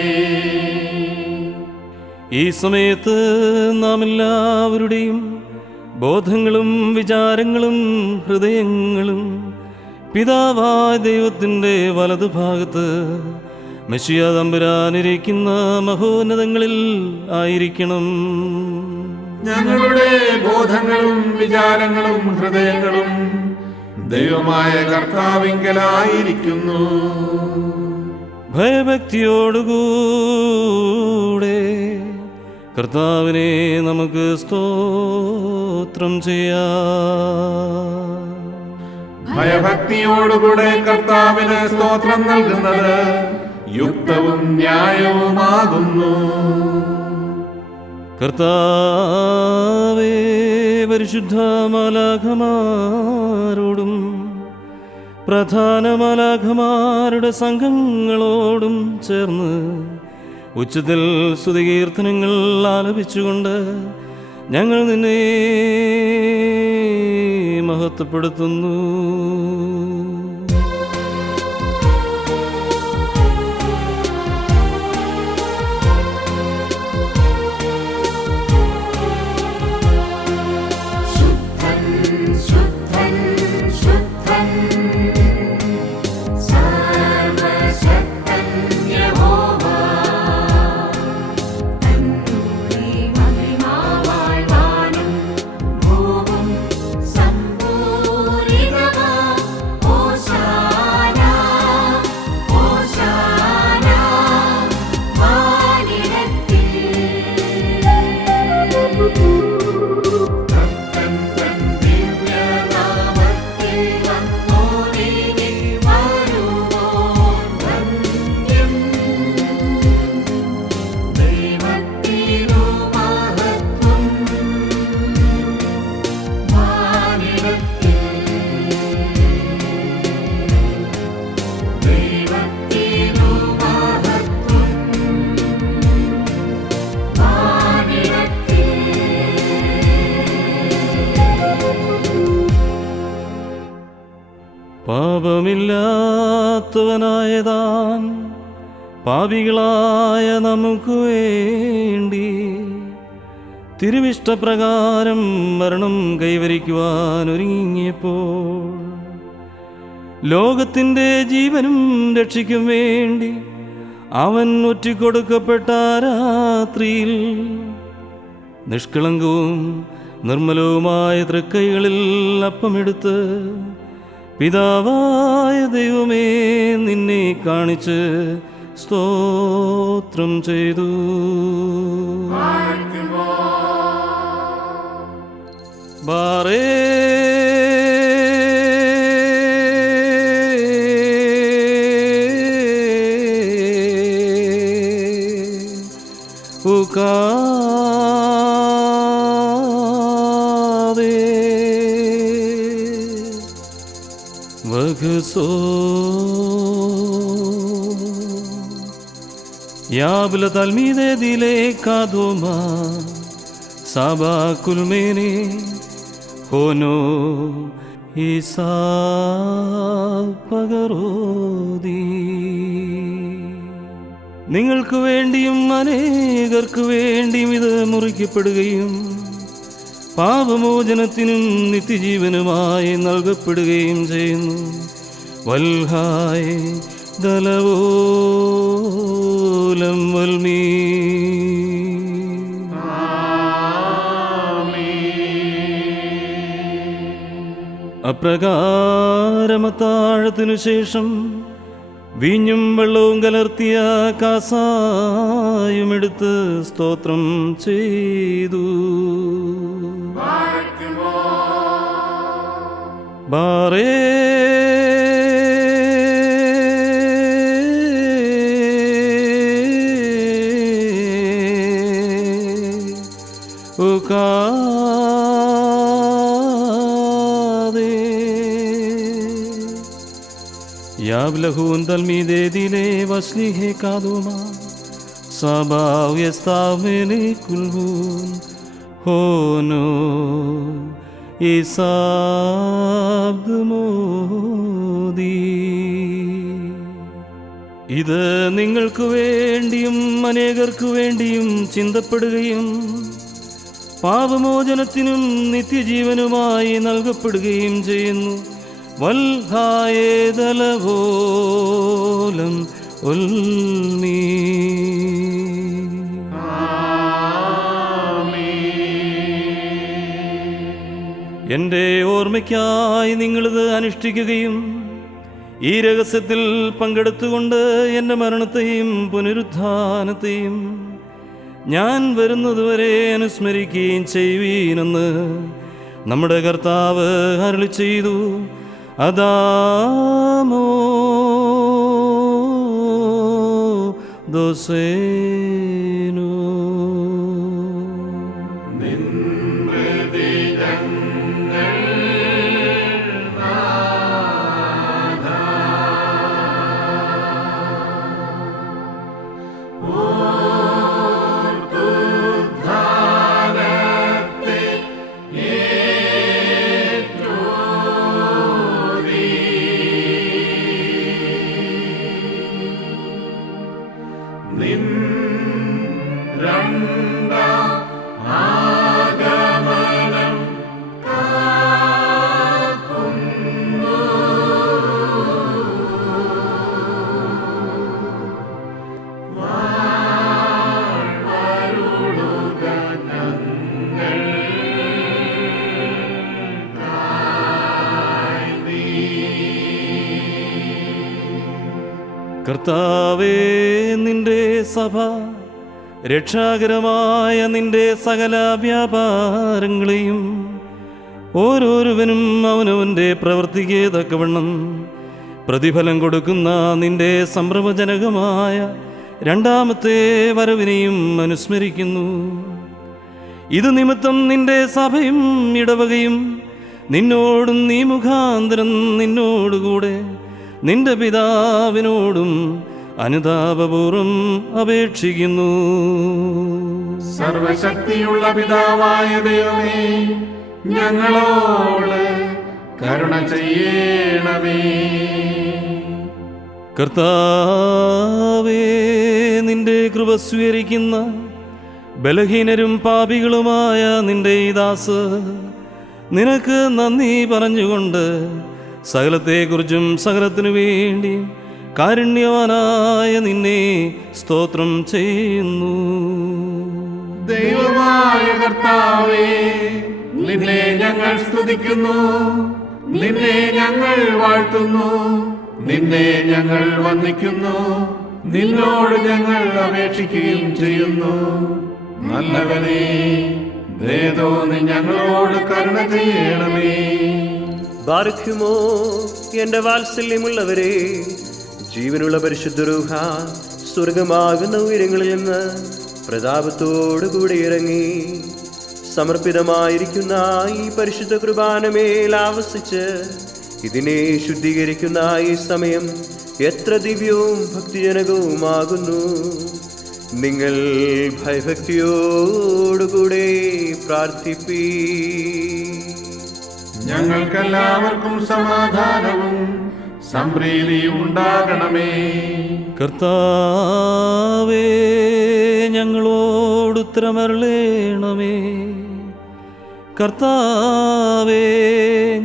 ഈ സമയത്ത് നാം എല്ലാവരുടെയും ബോധങ്ങളും വിചാരങ്ങളും ഹൃദയങ്ങളും പിതാവായ ദൈവത്തിൻ്റെ വലതുഭാഗത്ത് മെശിയ തമ്പുരാനിരിക്കുന്ന മഹോന്നതങ്ങളിൽ ആയിരിക്കണം. ഞങ്ങളുടെ ബോധങ്ങളും വിചാരങ്ങളും ഹൃദയങ്ങളും ദൈവമായ കർത്താവിങ്കലായിരിക്കുന്നു. ഭയഭക്തിയോടുകൂടെ കർത്താവിനെ നമുക്ക് സ്തോത്രം ചെയ്യാം. ഭയഭക്തിയോടുകൂടെ കർത്താവിന് സ്തോത്രം നൽകുന്നത് യുക്തവും ന്യായവുമാകുന്നു. കർത്താവേ, പരിശുദ്ധ മാലാഖമാരോടും പ്രധാന മാലാഖമാരുടെ സംഘങ്ങളോടും ചേർന്ന് ഉച്ചത്തിൽ സ്തുതികീർത്തനങ്ങൾ ആലപിച്ചുകൊണ്ട് ഞങ്ങൾ നിന്നെ മഹത്വപ്പെടുത്തുന്നു. പാപമില്ലാത്തവനായതാൻ പാപികളായ നമുക്ക് വേണ്ടി തിരുവിഷ്ടപ്രകാരം മരണം കൈവരിക്കുവാൻ ഒരുങ്ങിയപ്പോൾ ലോകത്തിൻ്റെ ജീവനും രക്ഷയ്ക്കും വേണ്ടി അവൻ ഒറ്റിക്കൊടുക്കപ്പെട്ട രാത്രിയിൽ നിഷ്കളങ്കവും നിർമ്മലവുമായ തൃക്കൈകളിൽ അപ്പമെടുത്ത് പിതാവായ ദൈവമേ നിന്നെ കാണിച്ച് സ്തോത്രം ചെയ്തു. ബാറേ വഘസോ യാബ്ല തൽമീദെ ദിലേ കാദോമ സാബാ കുൽമേനെ ഹോനോ ഈസാ പകരോദി. നിങ്ങൾക്ക് വേണ്ടിയും അനേകർക്ക് വേണ്ടിയും ഇത് മുറിക്കപ്പെടുകയും പാപമോചനത്തിനും നിത്യജീവനുമായി നൽകപ്പെടുകയും ചെയ്യുന്നു. വൽഹായ് ദലവോലം വൽമീ. അപ്രകാരമത്താഴത്തിനു ശേഷം വീഞ്ഞും വെള്ളവും കലർത്തിയ കാസായുമെടുത്ത് സ്തോത്രം ചെയ്തു. ബാറേ യാബ്ലഹൂൻ തൽമീദേ ദിലേ വസ്ലിഹേ കാദോമാ സാബാവ് യസ്താവ്മേനെ കുൽഹൂൻ ഹോനോ ഈസാബ്ദ് മോദി. ഇത് നിങ്ങൾക്ക് വേണ്ടിയും അനേകർക്കു വേണ്ടിയും ചിന്തപ്പെടുകയും പാപമോചനത്തിനും നിത്യജീവനുമായി നൽകപ്പെടുകയും ചെയ്യുന്നു. വൽഹായേദലവോലം ഉൽമീ. എൻ്റെ ഓർമ്മയ്ക്കായി നിങ്ങളിത് അനുഷ്ഠിക്കുകയും ഈ രഹസ്യത്തിൽ പങ്കെടുത്തുകൊണ്ട് എൻ്റെ മരണത്തെയും പുനരുത്ഥാനത്തെയും ഞാൻ വരുന്നതുവരെ അനുസ്മരിക്കുകയും ചെയ്യുവീനെന്ന് നമ്മുടെ കർത്താവ് അരുളി ചെയ്തു. അദാമോ ദോസേനോ. കർത്താവേ, നിന്റെ സഭ രക്ഷാകരമായ നിന്റെ സകല വ്യാപാരങ്ങളെയും ഓരോരുവനും അവനവൻ്റെ പ്രവൃത്തിക്ക് തക്കവണ്ണം പ്രതിഫലം കൊടുക്കുന്ന നിന്റെ സംഭ്രമജനകമായ രണ്ടാമത്തെ വരവിനെയും അനുസ്മരിക്കുന്നു. ഇത് നിമിത്തം നിന്റെ സഭയും ഇടവകയും നിന്നോടും നീ മുഖാന്തരം നിന്നോടുകൂടെ നിന്റെ പിതാവിനോടും അനുതാപപൂർവം അപേക്ഷിക്കുന്നു. സർവശക്തിയുള്ള പിതാവായ ദൈവമേ, ഞങ്ങളോട് കരുണ ചെയ്യണമേ. കർത്താവേ, നിന്റെ കൃപ സ്വീകരിക്കുന്ന ബലഹീനരും പാപികളുമായ നിന്റെ ഈ ദാസ് നിനക്ക് നന്ദി പറഞ്ഞുകൊണ്ട് സകലത്തെക്കുറിച്ചും സകലത്തിനു വേണ്ടി കാരുണ്യവാനായ നിന്നെ സ്തോത്രം ചെയ്യുന്നു. ദൈവമായ കർത്താവേ, നിന്നെ ഞങ്ങൾ സ്തുതിക്കുന്നു, നിന്നെ ഞങ്ങൾ വാഴ്ത്തുന്നു, നിന്നെ ഞങ്ങൾ വന്ദിക്കുന്നു, നിന്നോട് ഞങ്ങൾ അപേക്ഷിക്കുകയും ചെയ്യുന്നു. നല്ലവനേ, ദയതോന്നി ഞങ്ങളോട് കരുണ ചെയ്യണമേ. ബാർക്കുമോ എന്റെ വാത്സല്യമുള്ളവരെ, ജീവനുള്ള പരിശുദ്ധ റൂഹ സ്വർഗമാകുന്ന ഉയരങ്ങളിൽ നിന്ന് പ്രതാപത്തോടുകൂടി ഇറങ്ങി സമർപ്പിതമായിരിക്കുന്ന ഈ പരിശുദ്ധ കുർബാനമേൽ ആവസിച്ച് ഇതിനെ ശുദ്ധീകരിക്കുന്ന ഈ സമയം എത്ര ദിവ്യവും ഭക്തിജനകവുമാകുന്നു. നിങ്ങൾ ഭയഭക്തിയോടുകൂടെ പ്രാർത്ഥിപ്പീ. ഞങ്ങൾക്കെല്ലാവർക്കും സമാധാനവും സംപ്രീതിയും ഉണ്ടാകണമേ. കർത്താവേ, ഞങ്ങളോട് ഉത്തരമരുളേണമേ. കർത്താവേ,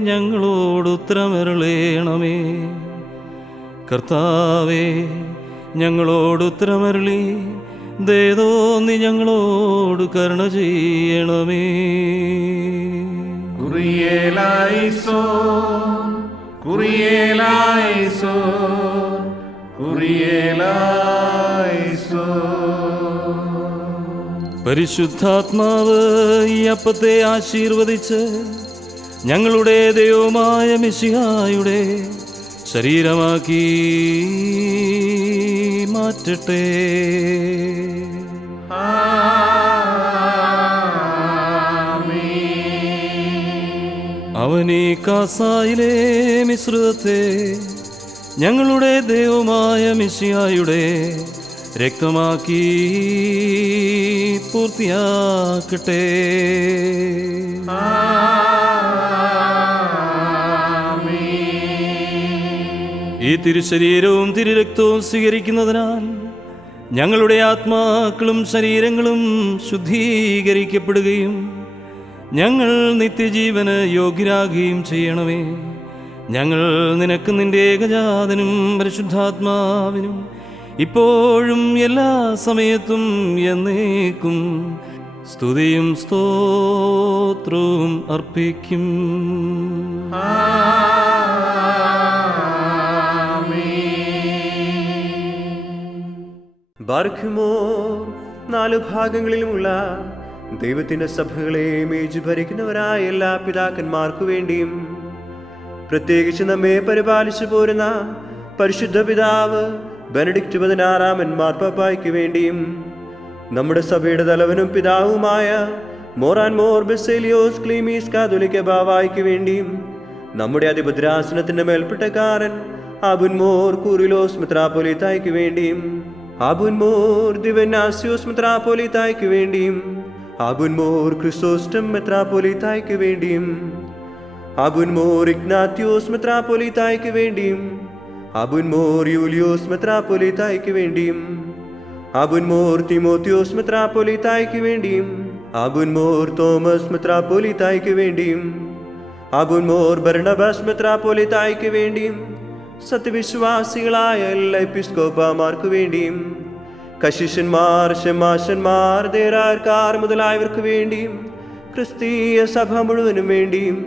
ഞങ്ങളോട് ഉത്തരമരുളേണമേ. കർത്താവേ, ഞങ്ങളോട് ഉത്തരമരുളി ദയതോന്നി ഞങ്ങളോട് കരുണ ചെയ്യണമേ. കുറിയേലായിസോൻ, കുറിയേലായിസോൻ, കുറിയേലായിസോൻ. പരിശുദ്ധാത്മാവ് ഈ അപ്പത്തെ ആശീർവദിച്ച് ഞങ്ങളുടെ ദൈവമായ മിശിഹായുടെ ശരീരമാക്കി മാറ്റട്ടെ. അവനീ കാസായിലെ മിശ്രിതത്തെ ഞങ്ങളുടെ ദൈവമായ മിശിഹായുടെ രക്തമാക്കി പൂർത്തിയാക്കട്ടെ. ഈ തിരുശരീരവും തിരുരക്തവും സ്വീകരിക്കുന്നതിനാൽ ഞങ്ങളുടെ ആത്മാക്കളും ശരീരങ്ങളും ശുദ്ധീകരിക്കപ്പെടുകയും ഞങ്ങൾ നിത്യജീവന് യോഗ്യരാകുകയും ചെയ്യണമേ. ഞങ്ങൾ നിനക്ക് നിന്റെ ഏകജാതനും പരിശുദ്ധാത്മാവിനും ഇപ്പോഴും എല്ലാ സമയത്തും എന്നേക്കും സ്തുതിയും സ്തോത്രവും അർപ്പിക്കും. ബാർക്കുമോർ 4 ഭാഗങ്ങളിലുമുള്ള ദൈവത്തിന്റെ സഭകളെ മേജു ഭരിക്കുന്നവരായ എല്ലാ പിതാക്കന്മാർക്കു വേണ്ടിയും പ്രത്യേകിച്ച് നമ്മെ പരിപാലിച്ചു പോരുന്ന പരിശുദ്ധ പിതാവ് ബെനഡിക്റ്റ് 16 മാർപ്പാപ്പായ്ക്ക് വേണ്ടിയും നമ്മുടെ സഭയുടെ തലവനും പിതാവുമായ മോറാൻ മോർ ബെസേലിയോസ് ക്ലീമീസ് കാതോലിക്ക ബാവായ്ക്ക് വേണ്ടിയും നമ്മുടെ അതിഭദ്രാസനത്തിന്റെ മേൽപ്പെട്ടക്കാരൻ ആബുൻമോർ കൂറിലോസ് മെത്രാപ്പൊലീത്തായ്ക്ക് വേണ്ടിയും ആബുൻമോർ ദിവനാസ്യോസ് മെത്രാപ്പൊലീത്തായ്ക്ക് വേണ്ടിയും ആബുൻമോർ ക്രിസോസ്റ്റം മെത്രാപ്പൊലീത്തായ്ക്ക് വേണ്ടിയും ആബുൻമോർ ഇഗ്നാത്യോസ് മെത്രാപ്പൊലീത്തായ്ക്ക് വേണ്ടിയും ആബുൻമോർ യൂലിയോസ് മെത്രാപ്പൊലീത്തായ്ക്ക് വേണ്ടിയും ആബുൻമോർ തിമോത്തിയോസ് മെത്രാപ്പൊലീത്തായ്ക്ക് വേണ്ടിയും ആബുൻമോർ തോമസ് മെത്രാപ്പൊലീത്തായ്ക്ക് വേണ്ടിയും ആബുൻമോർ ബർണബാസ് മെത്രാപ്പൊലീത്തായ്ക്ക് വേണ്ടിയും സത്യവിശ്വാസികളായ എല്ലാ എപ്പിസ്കോപ്പമാർക്ക് വേണ്ടിയും കശിഷന്മാർ, ശമാശന്മാർ, ദേരാർക്കാർ മുതലായവർക്ക് വേണ്ടിയും ക്രിസ്തീയ സഭ മുഴുവനും വേണ്ടിയും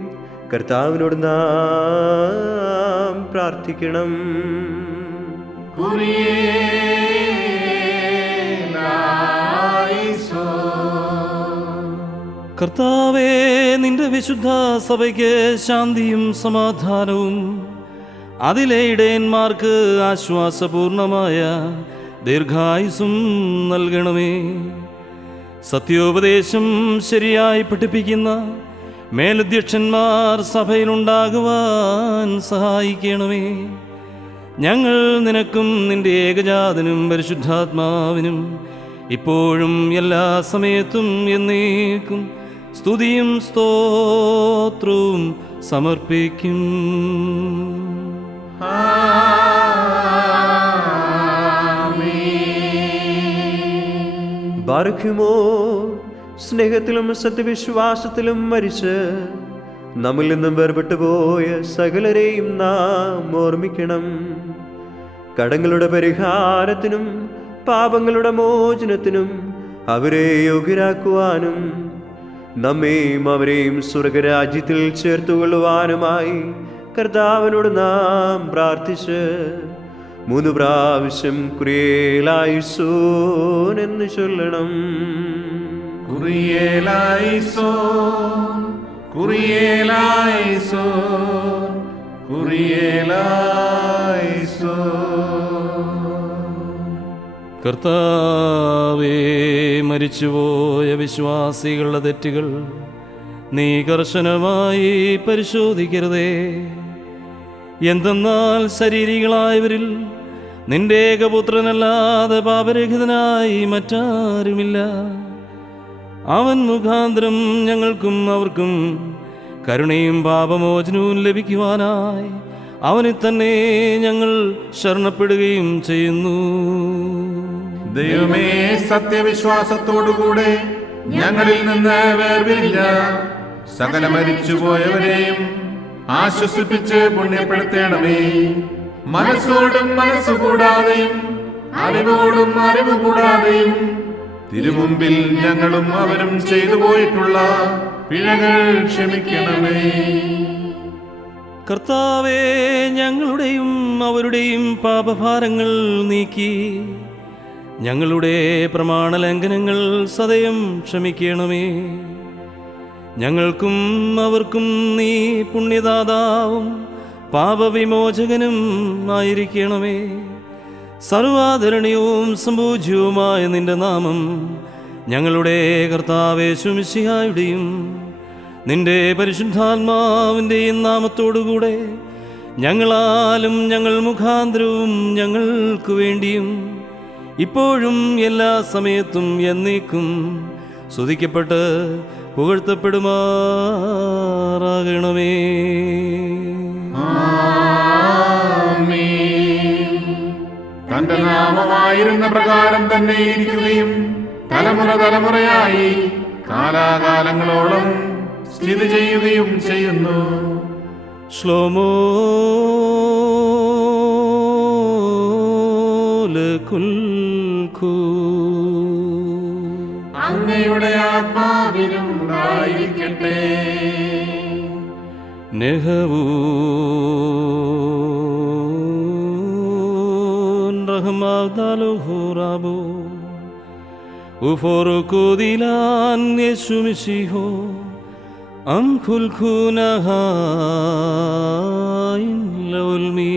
കർത്താവിനോട് നാം പ്രാർത്ഥിക്കണം. കർത്താവേ, നിന്റെ വിശുദ്ധ സഭയ്ക്ക് ശാന്തിയും സമാധാനവും അതിലെ ഇടയന്മാർക്ക് ആശ്വാസപൂർണമായ ദീർഘായുസ്സും നൽകണമേ. സത്യോപദേശം ശരിയായി പഠിപ്പിക്കുന്ന മേലധ്യക്ഷന്മാർ സഭയിലുണ്ടാകുവാൻ സഹായിക്കണമേ. ഞങ്ങൾ നിനക്കും നിന്റെ ഏകജാതനും പരിശുദ്ധാത്മാവിനും ഇപ്പോഴും എല്ലാ സമയത്തും എന്നേക്കും സ്തുതിയും സ്തോത്രവും സമർപ്പിക്കും. ബാരക്കുമോ, സ്നേഹത്തിലും സത്യവിശ്വാസത്തിലും മരിച്ച് നമ്മിൽ നിന്നും വേർപെട്ടു പോയ സകലരെയും നാം ഓർമ്മിക്കണം. കടങ്ങളുടെ പരിഹാരത്തിനും പാപങ്ങളുടെ മോചനത്തിനും അവരെ യോഗ്യരാക്കുവാനും നമ്മെയും അവരെയും സ്വർഗരാജ്യത്തിൽ ചേർത്തുകൊള്ളുവാനുമായി കർത്താവിനോട് നാം പ്രാർത്ഥിച്ച് 3 പ്രാവശ്യം കുറിയേലായിസോൻ എന്ന് ചൊല്ലണം. കുറിയേലായിസോൻ, കുറിയേലായിസോൻ, കുറിയേലായിസോൻ. കർത്താവേ, മരിച്ചുപോയ വിശ്വാസികളുടെ തെറ്റുകൾ നീ കർശനമായി പരിശോധിക്കരുതേ. എന്തെന്നാൽ ശരീരികളായവരിൽ നിന്റെ ഏകപുത്രനല്ലാതെ പാപരഹിതനായി മറ്റാരുമില്ല. അവൻ മുഖാന്തരം ഞങ്ങൾക്കും അവർക്കും കരുണയും പാപമോചനവും ലഭിക്കുവാനായി അവനിൽ തന്നെ ഞങ്ങൾ ശരണപ്പെടുകയും ചെയ്യുന്നു. ദൈവമേ, സത്യവിശ്വാസത്തോടുകൂടെ ഞങ്ങളിൽ നിന്ന് വേർപിരിഞ്ഞ സകല മരിച്ചുപോയവരെയും ആശ്വസിപ്പിച്ച് പുണ്യപ്പെടുത്തണമേ. മനസ്സോടും മനസ്സുകൂടാതെയും അറിവോടും അറിവ് കൂടാതെയും തിരുമുമ്പിൽ ഞങ്ങളും അവരും ചെയ്തു പോയിട്ടുള്ള പിഴകൾ ക്ഷമിക്കണമേ. കർത്താവേ, ഞങ്ങളുടെയും അവരുടെയും പാപഭാരങ്ങൾ നീക്കി ഞങ്ങളുടെ പ്രമാണലംഘനങ്ങൾ സദയം ക്ഷമിക്കണമേ. ഞങ്ങൾക്കും അവർക്കും നീ പുണ്യദാതാവും പാപവിമോചകനും ആയിരിക്കണമേ. സർവാദരണീയവും സംപൂജ്യവുമായ നിന്റെ നാമം ഞങ്ങളുടെ കർത്താവേശു മിശിഹായുടെയും നിന്റെ പരിശുദ്ധാത്മാവിൻ്റെയും നാമത്തോടുകൂടെ ഞങ്ങളാലും ഞങ്ങൾ മുഖാന്തരവും ഞങ്ങൾക്ക് വേണ്ടിയും ഇപ്പോഴും എല്ലാ സമയത്തും എന്നേക്കും സ്തുതിക്കപ്പെട്ട് പുകഴ്ത്തപ്പെടുമാറാകണമേ. തന്റെ നാമമായിരുന്ന പ്രകാരം തന്നെ ഇരിക്കുകയും തലമുറ തലമുറയായി കാലാകാലങ്ങളോളം സ്ഥിതി ചെയ്യുകയും ചെയ്യുന്നു. ശ്ലോമോ അങ്ങയുടെ ആത്മാവിനും ഉണ്ടായിരിക്കട്ടെ. നെഹവൂൻ റഹ്മദാലുഹുറാബോ ഉഫോറുകുദിലാൻ യേശുമിശിഹോ അംഖുൽഖുനഹായിൻ ലൗൽമീ.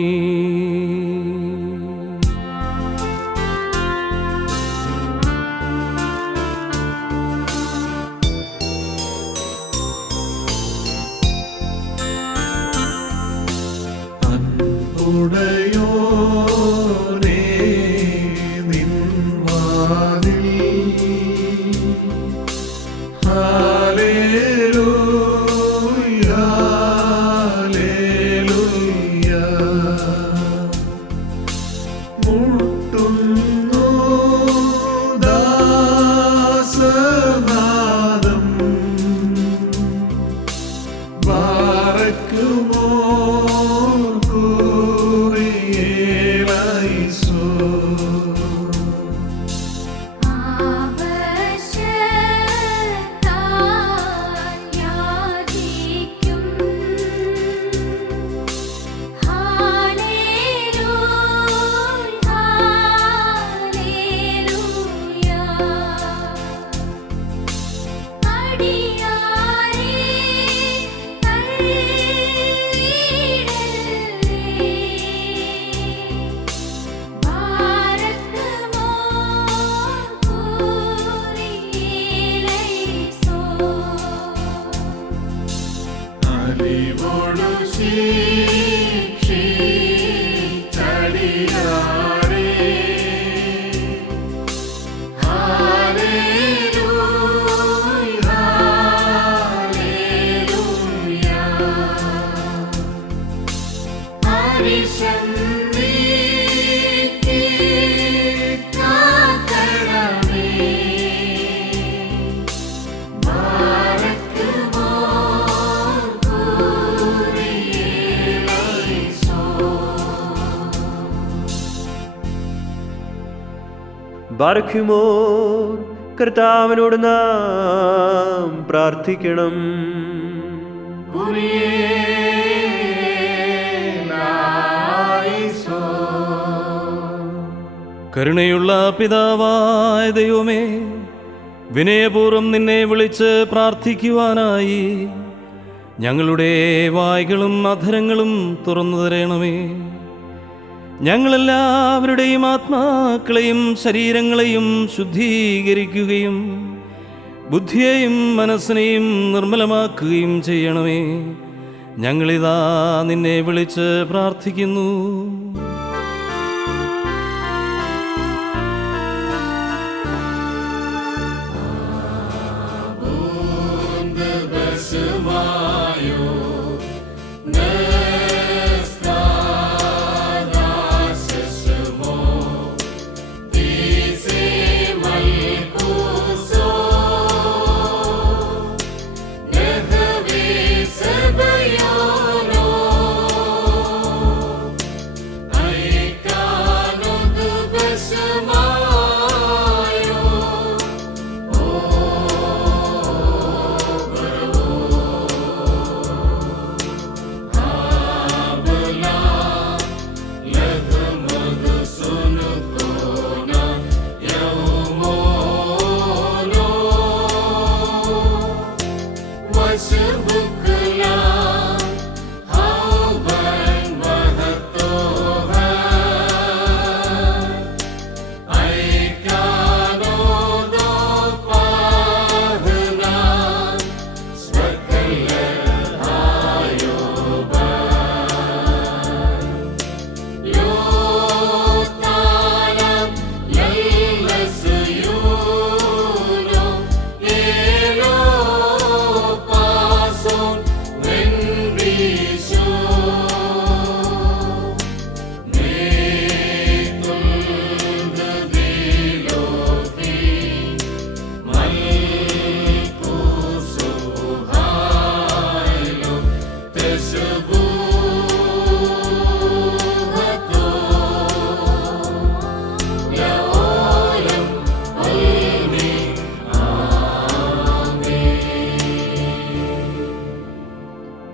ഉടയോനേ നിൻ വാതിൽ ഹല്ലേലൂയ ഹല്ലേലൂയ മുട്ടുന്നു ദാസനാദം ബാരക്കുമോ കുറിയേലായി അരിശം നീക്കി കാക്കണമേ. ബാരക്കുമോ കൂറിയേലൈസോ. ബാരക്കുമോർ കർത്താവിനോട് നാം പ്രാർത്ഥിക്കണം. കരുണയുള്ള പിതാവായ ദൈവമേ, വിനയപൂർവ്വം നിന്നെ വിളിച്ച് പ്രാർത്ഥിക്കുവാനായി ഞങ്ങളുടെ വായ്കളും അധരങ്ങളും തുറന്നു തരണമേ. ഞങ്ങളെല്ലാവരുടെയും ആത്മാക്കളെയും ശരീരങ്ങളെയും ശുദ്ധീകരിക്കുകയും ബുദ്ധിയെയും മനസ്സിനെയും നിർമ്മലമാക്കുകയും ചെയ്യണമേ. ഞങ്ങളിതാ നിന്നെ വിളിച്ച് പ്രാർത്ഥിക്കുന്നു.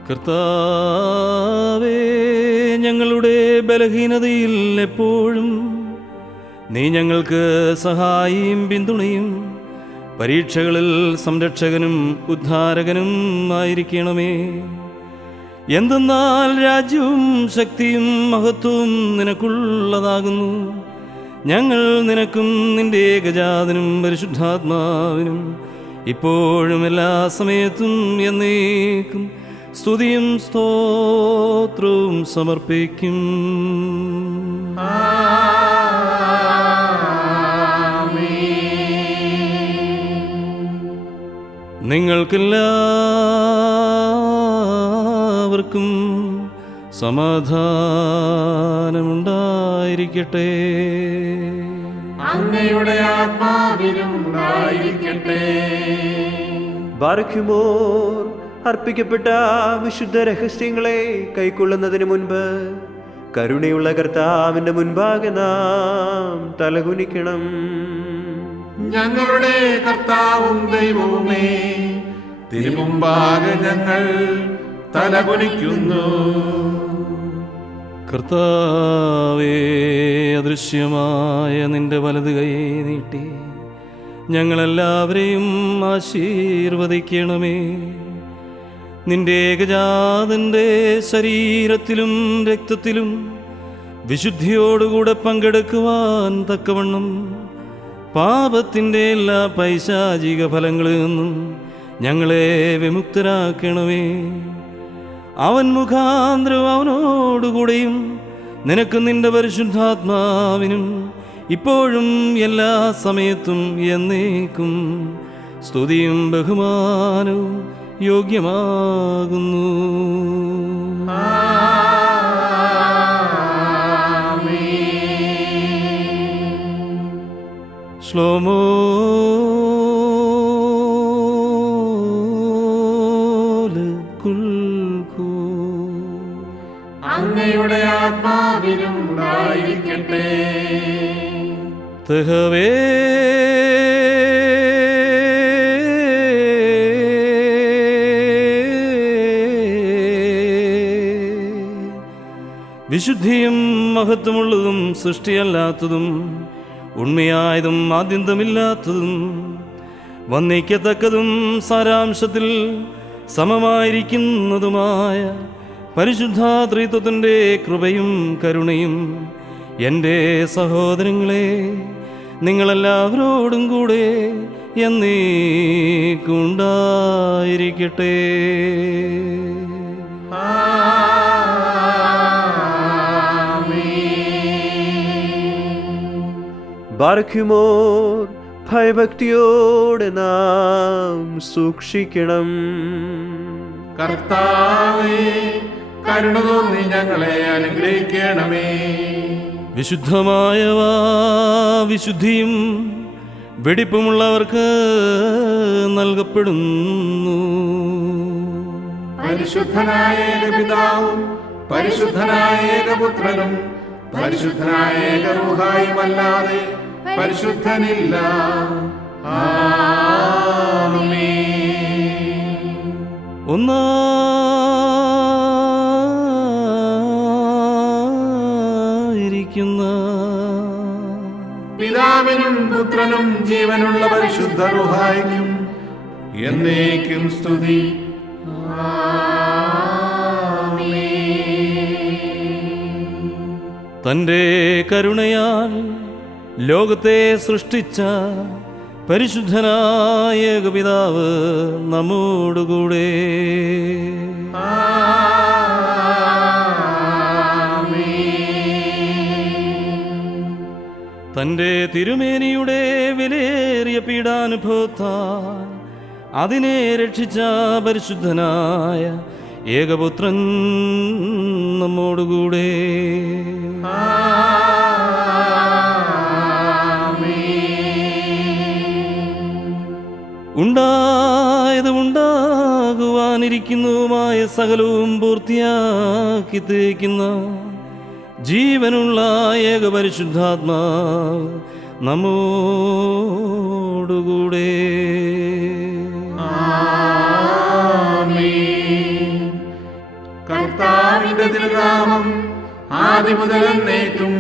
കർത്താവേ, ഞങ്ങളുടെ ബലഹീനതയിൽ എപ്പോഴും നീ ഞങ്ങൾക്ക് സഹായിയും പിന്തുണയും പരീക്ഷകളിൽ സംരക്ഷകനും ഉദ്ധാരകനും ആയിരിക്കണമേ. എന്തെന്നാൽ രാജ്യവും ശക്തിയും മഹത്വവും നിനക്കുള്ളതാകുന്നു. ഞങ്ങൾ നിനക്കും നിന്റെ ഏകജാതനും പരിശുദ്ധാത്മാവിനും ഇപ്പോഴും എല്ലാ സമയത്തും എന്നേക്കും സ്തുതിയും സ്തോത്രവും സമർപ്പിക്കും. നിങ്ങൾക്കെല്ലാവർക്കും സമാധാനമുണ്ടായിരിക്കട്ടെ. അങ്ങയുടെ ആത്മാവിനും ഉണ്ടായിരിക്കട്ടെ. ബാരക്കുമോർ അർപ്പിക്കപ്പെട്ട വിശുദ്ധ രഹസ്യങ്ങളെ കൈക്കൊള്ളുന്നതിന് മുൻപ് കരുണയുള്ള കർത്താവിന്റെ മുൻപാകെ നാം തലകുനിക്കണം. ഞങ്ങളുടെ കർത്താവും ദൈവവുമേ, തിരുമുമ്പാകെ ഞങ്ങൾ തലകുനിക്കുന്നു. കർത്താവേ, അദൃശ്യമായ നിന്റെ വലത് കൈ നീട്ടി ഞങ്ങളെല്ലാവരെയും ആശീർവദിക്കണമേ. നിന്റെ ഏകജാതന്റെ ശരീരത്തിലും രക്തത്തിലും വിശുദ്ധിയോടുകൂടെ പങ്കെടുക്കുവാൻ തക്കവണ്ണം പാപത്തിൻ്റെ എല്ലാ പൈശാചിക ഫലങ്ങളിൽ നിന്നും ഞങ്ങളെ വിമുക്തരാക്കണമേ. അവൻ മുഖാന്തരം അവനോടുകൂടെയും നിനക്ക് നിന്റെ പരിശുദ്ധാത്മാവിനും ഇപ്പോഴും എല്ലാ സമയത്തും എന്നേക്കും സ്തുതിയും ബഹുമാനവും യോഗ്യമാകുന്നു. ആമേൻ. ശ്ലോമോ അങ്ങയുടെ ആത്മാവിനും ഉണ്ടായിരിക്കട്ടെ. തഹവേ വിശുദ്ധിയും മഹത്വമുള്ളതും സൃഷ്ടിയല്ലാത്തതും ഉണ്മയായതും ആദ്യന്തമില്ലാത്തതും വന്ദിക്കത്തക്കതും സാരാംശത്തിൽ സമമായിരിക്കുന്നതുമായ പരിശുദ്ധാത്രിത്വത്തിൻ്റെ കൃപയും കരുണയും എൻ്റെ സഹോദരങ്ങളെ നിങ്ങളെല്ലാവരോടും കൂടെ എന്നേക്കുണ്ടായിരിക്കട്ടെ. ബാർക്കുമോർ ഭയഭക്തിയോടെ നാം സൂക്ഷിക്കണം. കർത്താവേ, കരുണ തോന്നി ഞങ്ങളെ അനുഗ്രഹിക്കണമേ. വിശുദ്ധമായവ വിശുദ്ധിയും വെടിപ്പുമുള്ളവർക്ക് നൽകപ്പെടുന്നു. പരിശുദ്ധനായ ഏകപിതാവും പരിശുദ്ധനായ ഏകപുത്രനും പരിശുദ്ധനായ ഏകറൂഹായുമല്ലാതെ പരിശുദ്ധനില്ല. ഒന്നായിരിക്കുന്ന പിതാവിനും പുത്രനും ജീവനുള്ള പരിശുദ്ധ റൂഹായിക്കും എന്നേക്കും സ്തുതി. തൻ്റെ കരുണയാൽ ലോകത്തെ സൃഷ്ടിച്ച പരിശുദ്ധനായ ഏകപിതാവ് നമ്മോടുകൂടെ. തൻ്റെ തിരുമേനിയുടെ വിലയേറിയ പീഡാനുഭവത്താൽ അതിനെ രക്ഷിച്ച പരിശുദ്ധനായ ഏകപുത്രൻ നമ്മോടുകൂടെ. ഉണ്ടായത് ഉണ്ടാകുവാനിരിക്കുന്നതുമായ സകലവും പൂർത്തിയാക്കി തേക്കുന്ന ജീവനുള്ള ഏക പരിശുദ്ധാത്മാവ് നമ്മോടുകൂടെ. കർത്താവിന്റെ തിരുനാമം ആദ്യം മുതൽ എന്നേക്കും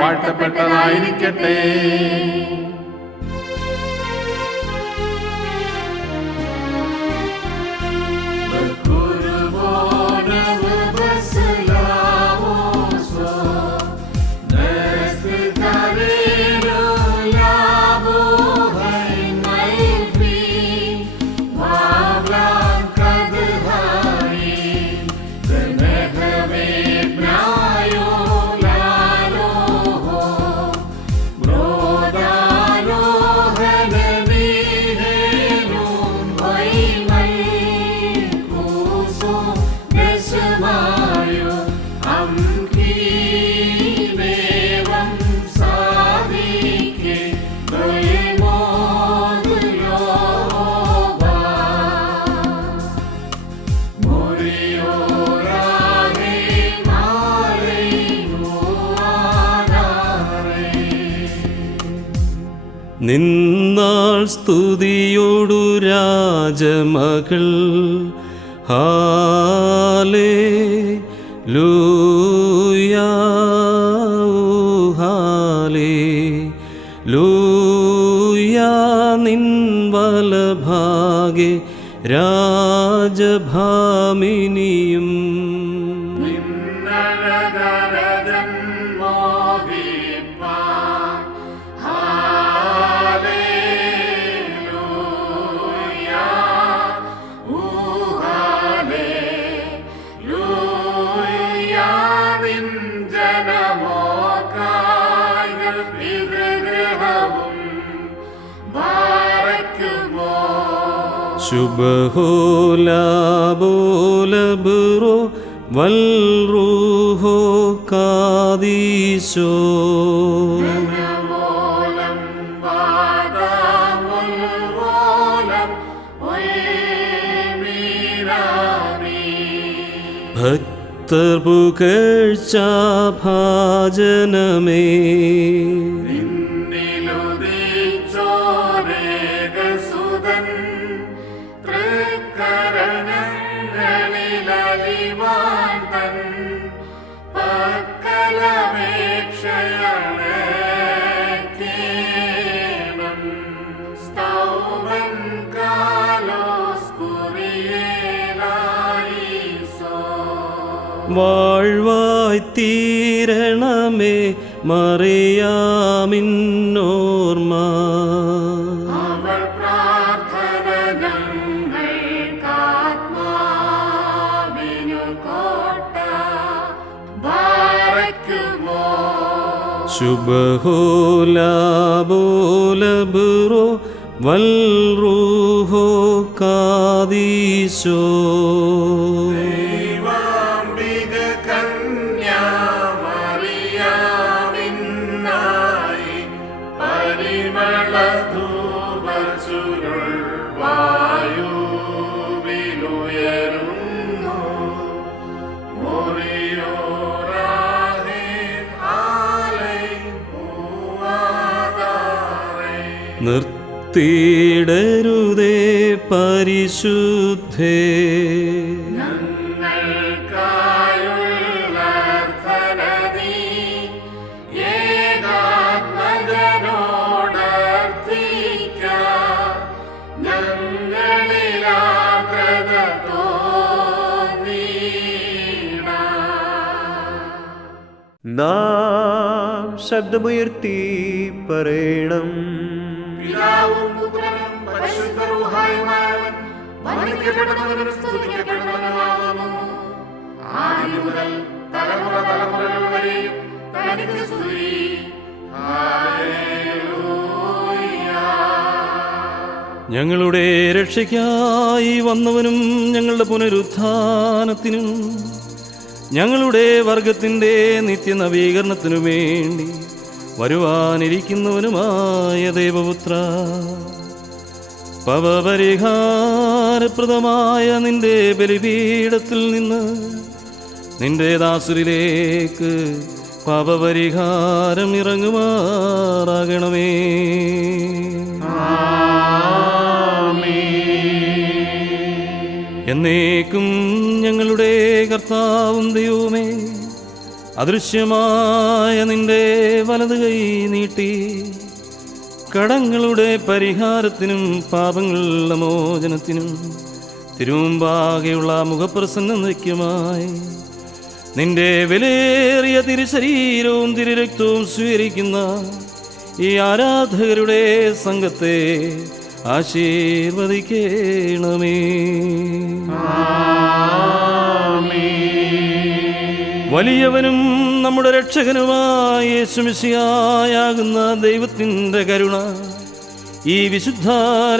വാഴ്ത്തപ്പെട്ടതായിരിക്കട്ടെ. നിന്നാൾ സ്തുതിയോടു രാജമകൾ ഹാലേലൂയാ ഹാലേലൂയാ. നിൻ വലഭാഗെ രാജഭാമിനിയും ശുഭഹോലാബോലബുറോ വൽറൂഹോ കാദീശോ. മൂലം കർത്തർ പുകഴ്ച ഭാജനമേ. നിന്നിലുദിച്ചോരേകസുതൻ തൃക്കരണങ്ങളിലലിവാൻ തൻ പക്കലപേക്ഷയണേണം സ്തൗമൻ കാലോസ് കുറിയേലായിസോ. വാഴ്വായി തീരണമേ മറിയാമിന്നോർമ്മ. അവൾ പ്രാർത്ഥന ഞങ്ങൾക്കാത്മാവിനു കോട്ട. ബാരക്കുമോ ശുഭഹോലാബോലബുറോ വൽറൂഹോ കാദീശോ. ദൈവാംബിക കന്യാമറിയാമിന്നായി പരിമളധൂപച്ചുരുൾ വായുവിലുയരുന്നു. മുറിയോരാഹിൻ ആലൈ മൂവാദാറൈ. നിർത്തിയിടരുതേ പരിശുദ്ധേ. ഞങ്ങൾക്കായുള്ളർത്ഥനീ ഏകാത്മജനോടർത്ഥിക്ക. ഞങ്ങളിലാർദ്രത തോന്നീട. നാം ശബ്ദമുയർത്തി പറയണം. പിതാവും പുത്രനും പരിശുദ്ധറൂഹായുമായവൻ വന്ദിക്കപ്പെടുന്നവനും സ്തുതിക്കപ്പെടുന്നവനുമാകുന്നു. ആദ്യം മുതൽ തലമുറ തലമുറകൾ വരെയും തനിക്ക് സ്തുതി. ഹല്ലേലൂയ. ഞങ്ങളുടെ രക്ഷയ്ക്കായി വന്നവനും ഞങ്ങളുടെ പുനരുത്ഥാനത്തിനും ഞങ്ങളുടെ വർഗത്തിൻ്റെ നിത്യനവീകരണത്തിനു വേണ്ടി വരുവാനിരിക്കുന്നവനുമായ ദൈവപുത്ര, പാപപരിഹാരപ്രദമായ നിന്റെ ബലിപീഠത്തിൽ നിന്ന് നിന്റെ ദാസരിലേക്ക് പാപപരിഹാരം ഇറങ്ങുമാറാകണമേ. എന്നേക്കും ഞങ്ങളുടെ കർത്താവും ദൈവമേ, അദൃശ്യമായ നിന്റെ വലത് കൈ നീട്ടി കടങ്ങളുടെ പരിഹാരത്തിനും പാപങ്ങളുടെ മോചനത്തിനും തിരുമുമ്പാകെയുള്ള മുഖപ്രസന്നതയ്ക്കുമായി നിന്റെ വിലയേറിയ തിരുശരീരവും തിരുരക്തവും സ്വീകരിക്കുന്ന ഈ ആരാധകരുടെ സംഘത്തെ ആശീർവദിക്കണമേ. വലിയവനും നമ്മുടെ രക്ഷകനുമായ യേശുമിശിഹായാകുന്ന ദൈവത്തിൻ്റെ കരുണ ഈ വിശുദ്ധ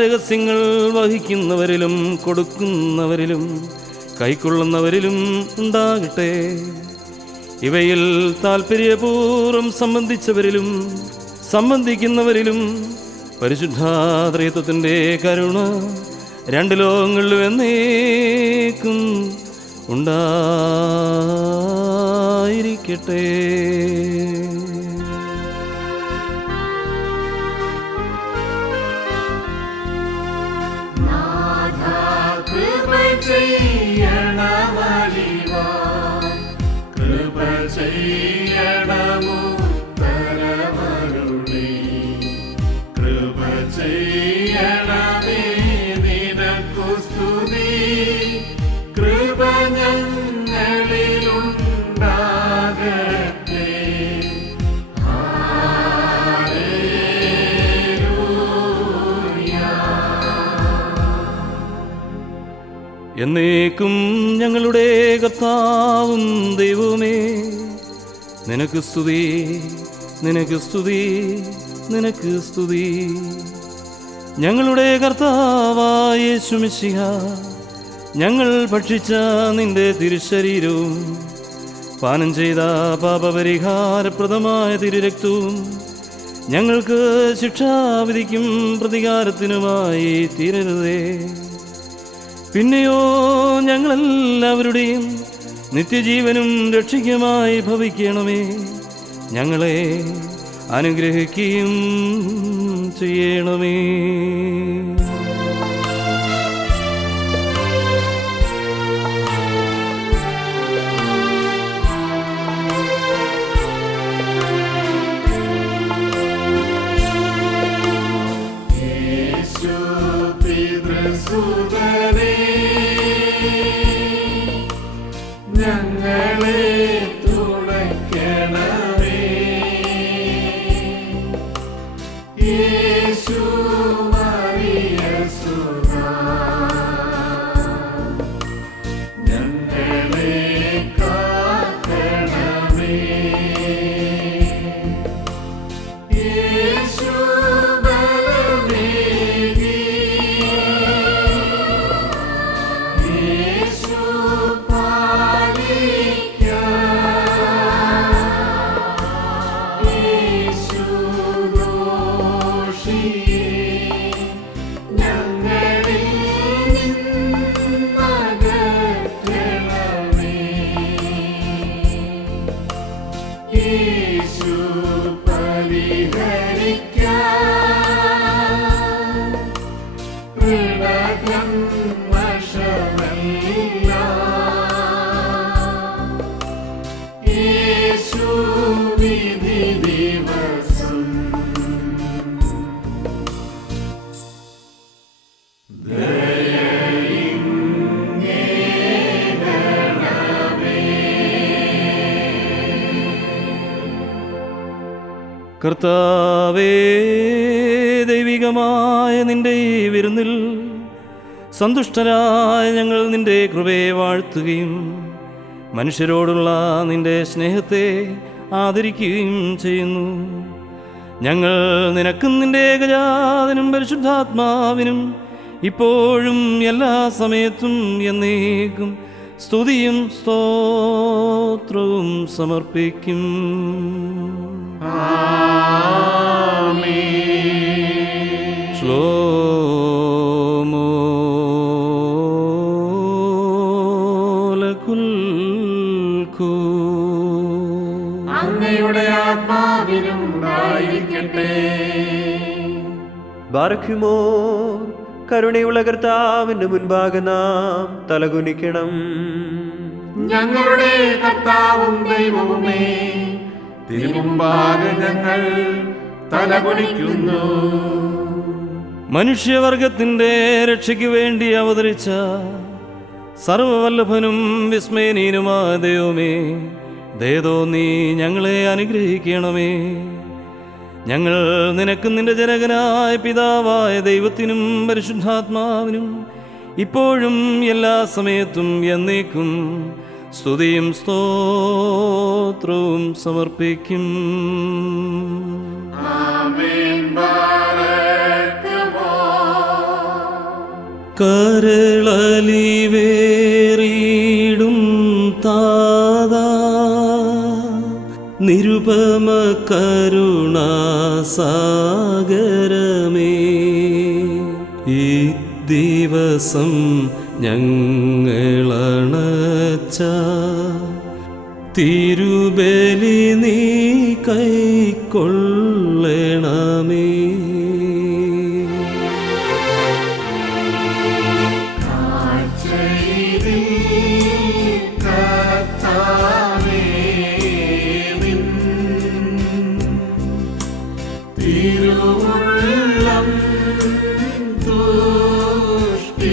രഹസ്യങ്ങൾ വഹിക്കുന്നവരിലും കൊടുക്കുന്നവരിലും കൈക്കൊള്ളുന്നവരിലും ഉണ്ടാകട്ടെ. ഇവയിൽ താൽപര്യപൂർവ്വം സംബന്ധിച്ചവരിലും സംബന്ധിക്കുന്നവരിലും പരിശുദ്ധാത്രിത്വത്തിൻ്റെ കരുണ രണ്ട് ലോകങ്ങളിലും എന്നേക്കും ഉണ്ടായിരിക്കട്ടെ. നാഥാ കൃപ ചെയ്യണമലിവാൻ, കൃപ ചെയ്യണമുത്തരമരുളി, കൃപ ചെയ്യണമേ നിനക്കു സ്തുതി, കൃപ ഞങ്ങളിലുണ്ടാകട്ടെ. എന്നേക്കും ഞങ്ങളുടെ കർത്താവും ദൈവമേ, നിനക്ക് സ്തുതി, നിനക്ക് സ്തുതി, നിനക്ക് സ്തുതി. ഞങ്ങളുടെ കർത്താവായ യേശുമിശിഹാ, ഞങ്ങൾ ഭക്ഷിച്ച നിന്റെ തിരുശരീരവും പാനം ചെയ്ത പാപപരിഹാരപ്രദമായ തിരുരക്തവും ഞങ്ങൾക്ക് ശിക്ഷാവിധിക്കും പ്രതികാരത്തിനുമായി തീരരുതേ. പിന്നെയോ ഞങ്ങളെല്ലാവരുടെയും നിത്യജീവനും രക്ഷയ്ക്കുമായി ഭവിക്കണമേ. ഞങ്ങളെ അനുഗ്രഹിക്കുകയും ചെയ്യണമേ. പിതൃസുതനേ, ഞങ്ങളെ തുണയ്ക്കണമേ. യേശു മറിയസുതാ, ഞങ്ങളെ കാക്കണമേ. യേശു ബലമേകി, യേശു പാലിക്കാം, യേശു ദോഷിയെ ഞങ്ങളിൽ നിന്നകറ്റണമേ. യേശു പരിഹരിക്കാം ഋണകം വശമെല്ലാം. യേശു വിധി ദിവസം കർത്താവേ, ദൈവികമായ നിന്റെ ഈ വിരുന്നിൽ സന്തുഷ്ടരായ ഞങ്ങൾ നിന്റെ കൃപയെ വാഴ്ത്തുകയും മനുഷ്യരോടുള്ള നിന്റെ സ്നേഹത്തെ ആദരിക്കുകയും ചെയ്യുന്നു. ഞങ്ങൾ നിനക്കും നിന്റെ ഏകജാതനും പരിശുദ്ധാത്മാവിനും ഇപ്പോഴും എല്ലാ സമയത്തും എന്നേക്കും സ്തുതിയും സ്തോത്രവും സമർപ്പിക്കും. ശ്ലോമോ ലകുൽക്കൂ. അങ്ങയുടെ ആത്മാവിനും ഉണ്ടായിരിക്കട്ടെ. ബാറഖ്യുമോർ, കരുണയുള്ള കർത്താവിന്റെ മുൻപാകെ നാം തലകുനിക്കണം. ഞങ്ങളുടെ കർത്താവും ദൈവവുമേ, തിരുമുമ്പാകെ ഞങ്ങൾ തലകുനിക്കുന്നു. മനുഷ്യവർഗത്തിൻ്റെ രക്ഷയ്ക്ക് വേണ്ടി അവതരിച്ച സർവവല്ലഭനും വിസ്മയനീയനുമായ ദൈവമേ, ദയതോ നീ ഞങ്ങളെ അനുഗ്രഹിക്കണമേ. ഞങ്ങൾ നിനക്കും നിന്റെ ജനകനായ പിതാവായ ദൈവത്തിനും പരിശുദ്ധാത്മാവിനും ഇപ്പോഴും എല്ലാ സമയത്തും എന്നേക്കും സ്തുതിയും സ്തോത്രവും സമർപ്പിക്കും. ആമേൻ. ബാരക്കുമോ. കരളലിവേറിയിടും താതാ, നിരുപമ കരുണാസാഗരമേ, ഈ ദിവസം ഞങ്ങളണച്ച തിരുബലി നീ കൈക്കൊള്ളണമേ. തിരുവുള്ളം തുഷ്ടിപ്പെട്ട്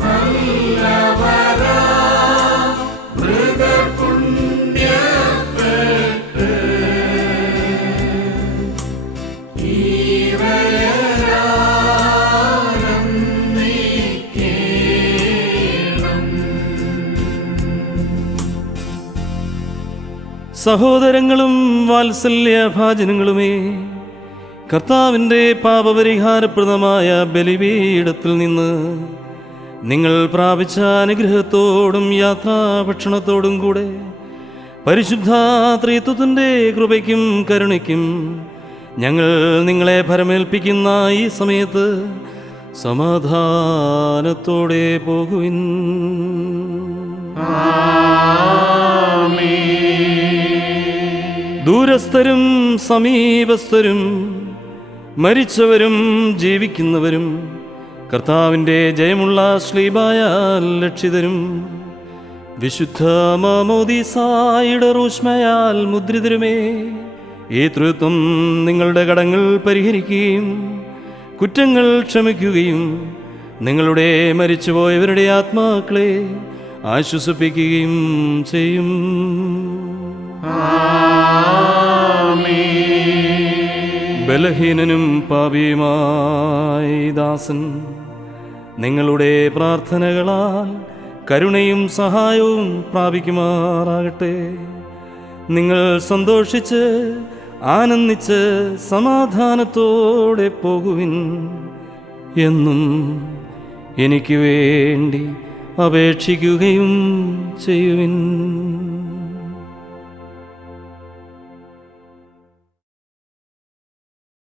നല്ലവരാ മൃതപുണ്യപ്പെട്ട് ഈവരാനന്ദിക്കേണം. സഹോദരങ്ങളും വാത്സല്യഭാജനങ്ങളുമേ, കർത്താവിൻ്റെ പാപപരിഹാരപ്രദമായ ബലിപീഠത്തിൽ നിന്ന് നിങ്ങൾ പ്രാപിച്ച അനുഗ്രഹത്തോടും യാത്രാഭക്ഷണത്തോടും കൂടെ പരിശുദ്ധ ത്രിത്വത്തിൻ്റെ കൃപയ്ക്കും കരുണയ്ക്കും ഞങ്ങൾ നിങ്ങളെ ഭരമേൽപ്പിക്കുന്ന ഈ സമയത്ത് സമാധാനത്തോടെ പോകുവിൻ. ദൂരസ്ഥരും സമീപസ്ഥരും മരിച്ചവരും ജീവിക്കുന്നവരും കർത്താവിൻ്റെ ജയമുള്ള ശ്ലീബായാൽ രക്ഷിതരും വിശുദ്ധ മാമോദീസായുടെ റൂഷ്മയാൽ മുദ്രിതരുമേ, ഈ തൃത്വം നിങ്ങളുടെ കടങ്ങൾ പരിഹരിക്കുകയും കുറ്റങ്ങൾ ക്ഷമിക്കുകയും നിങ്ങളുടെ മരിച്ചുപോയവരുടെ ആത്മാക്കളെ ആശ്വസിപ്പിക്കുകയും ചെയ്യും. ബലഹീനനും പാപിയുമായ ദാസൻ നിങ്ങളുടെ പ്രാർത്ഥനകളാൽ കരുണയും സഹായവും പ്രാപിക്കുമാറാകട്ടെ. നിങ്ങൾ സന്തോഷിച്ച് ആനന്ദിച്ച് സമാധാനത്തോടെ പോകുവിൻ എന്നും എനിക്ക് വേണ്ടി അപേക്ഷിക്കുകയും ചെയ്യുവിൻ.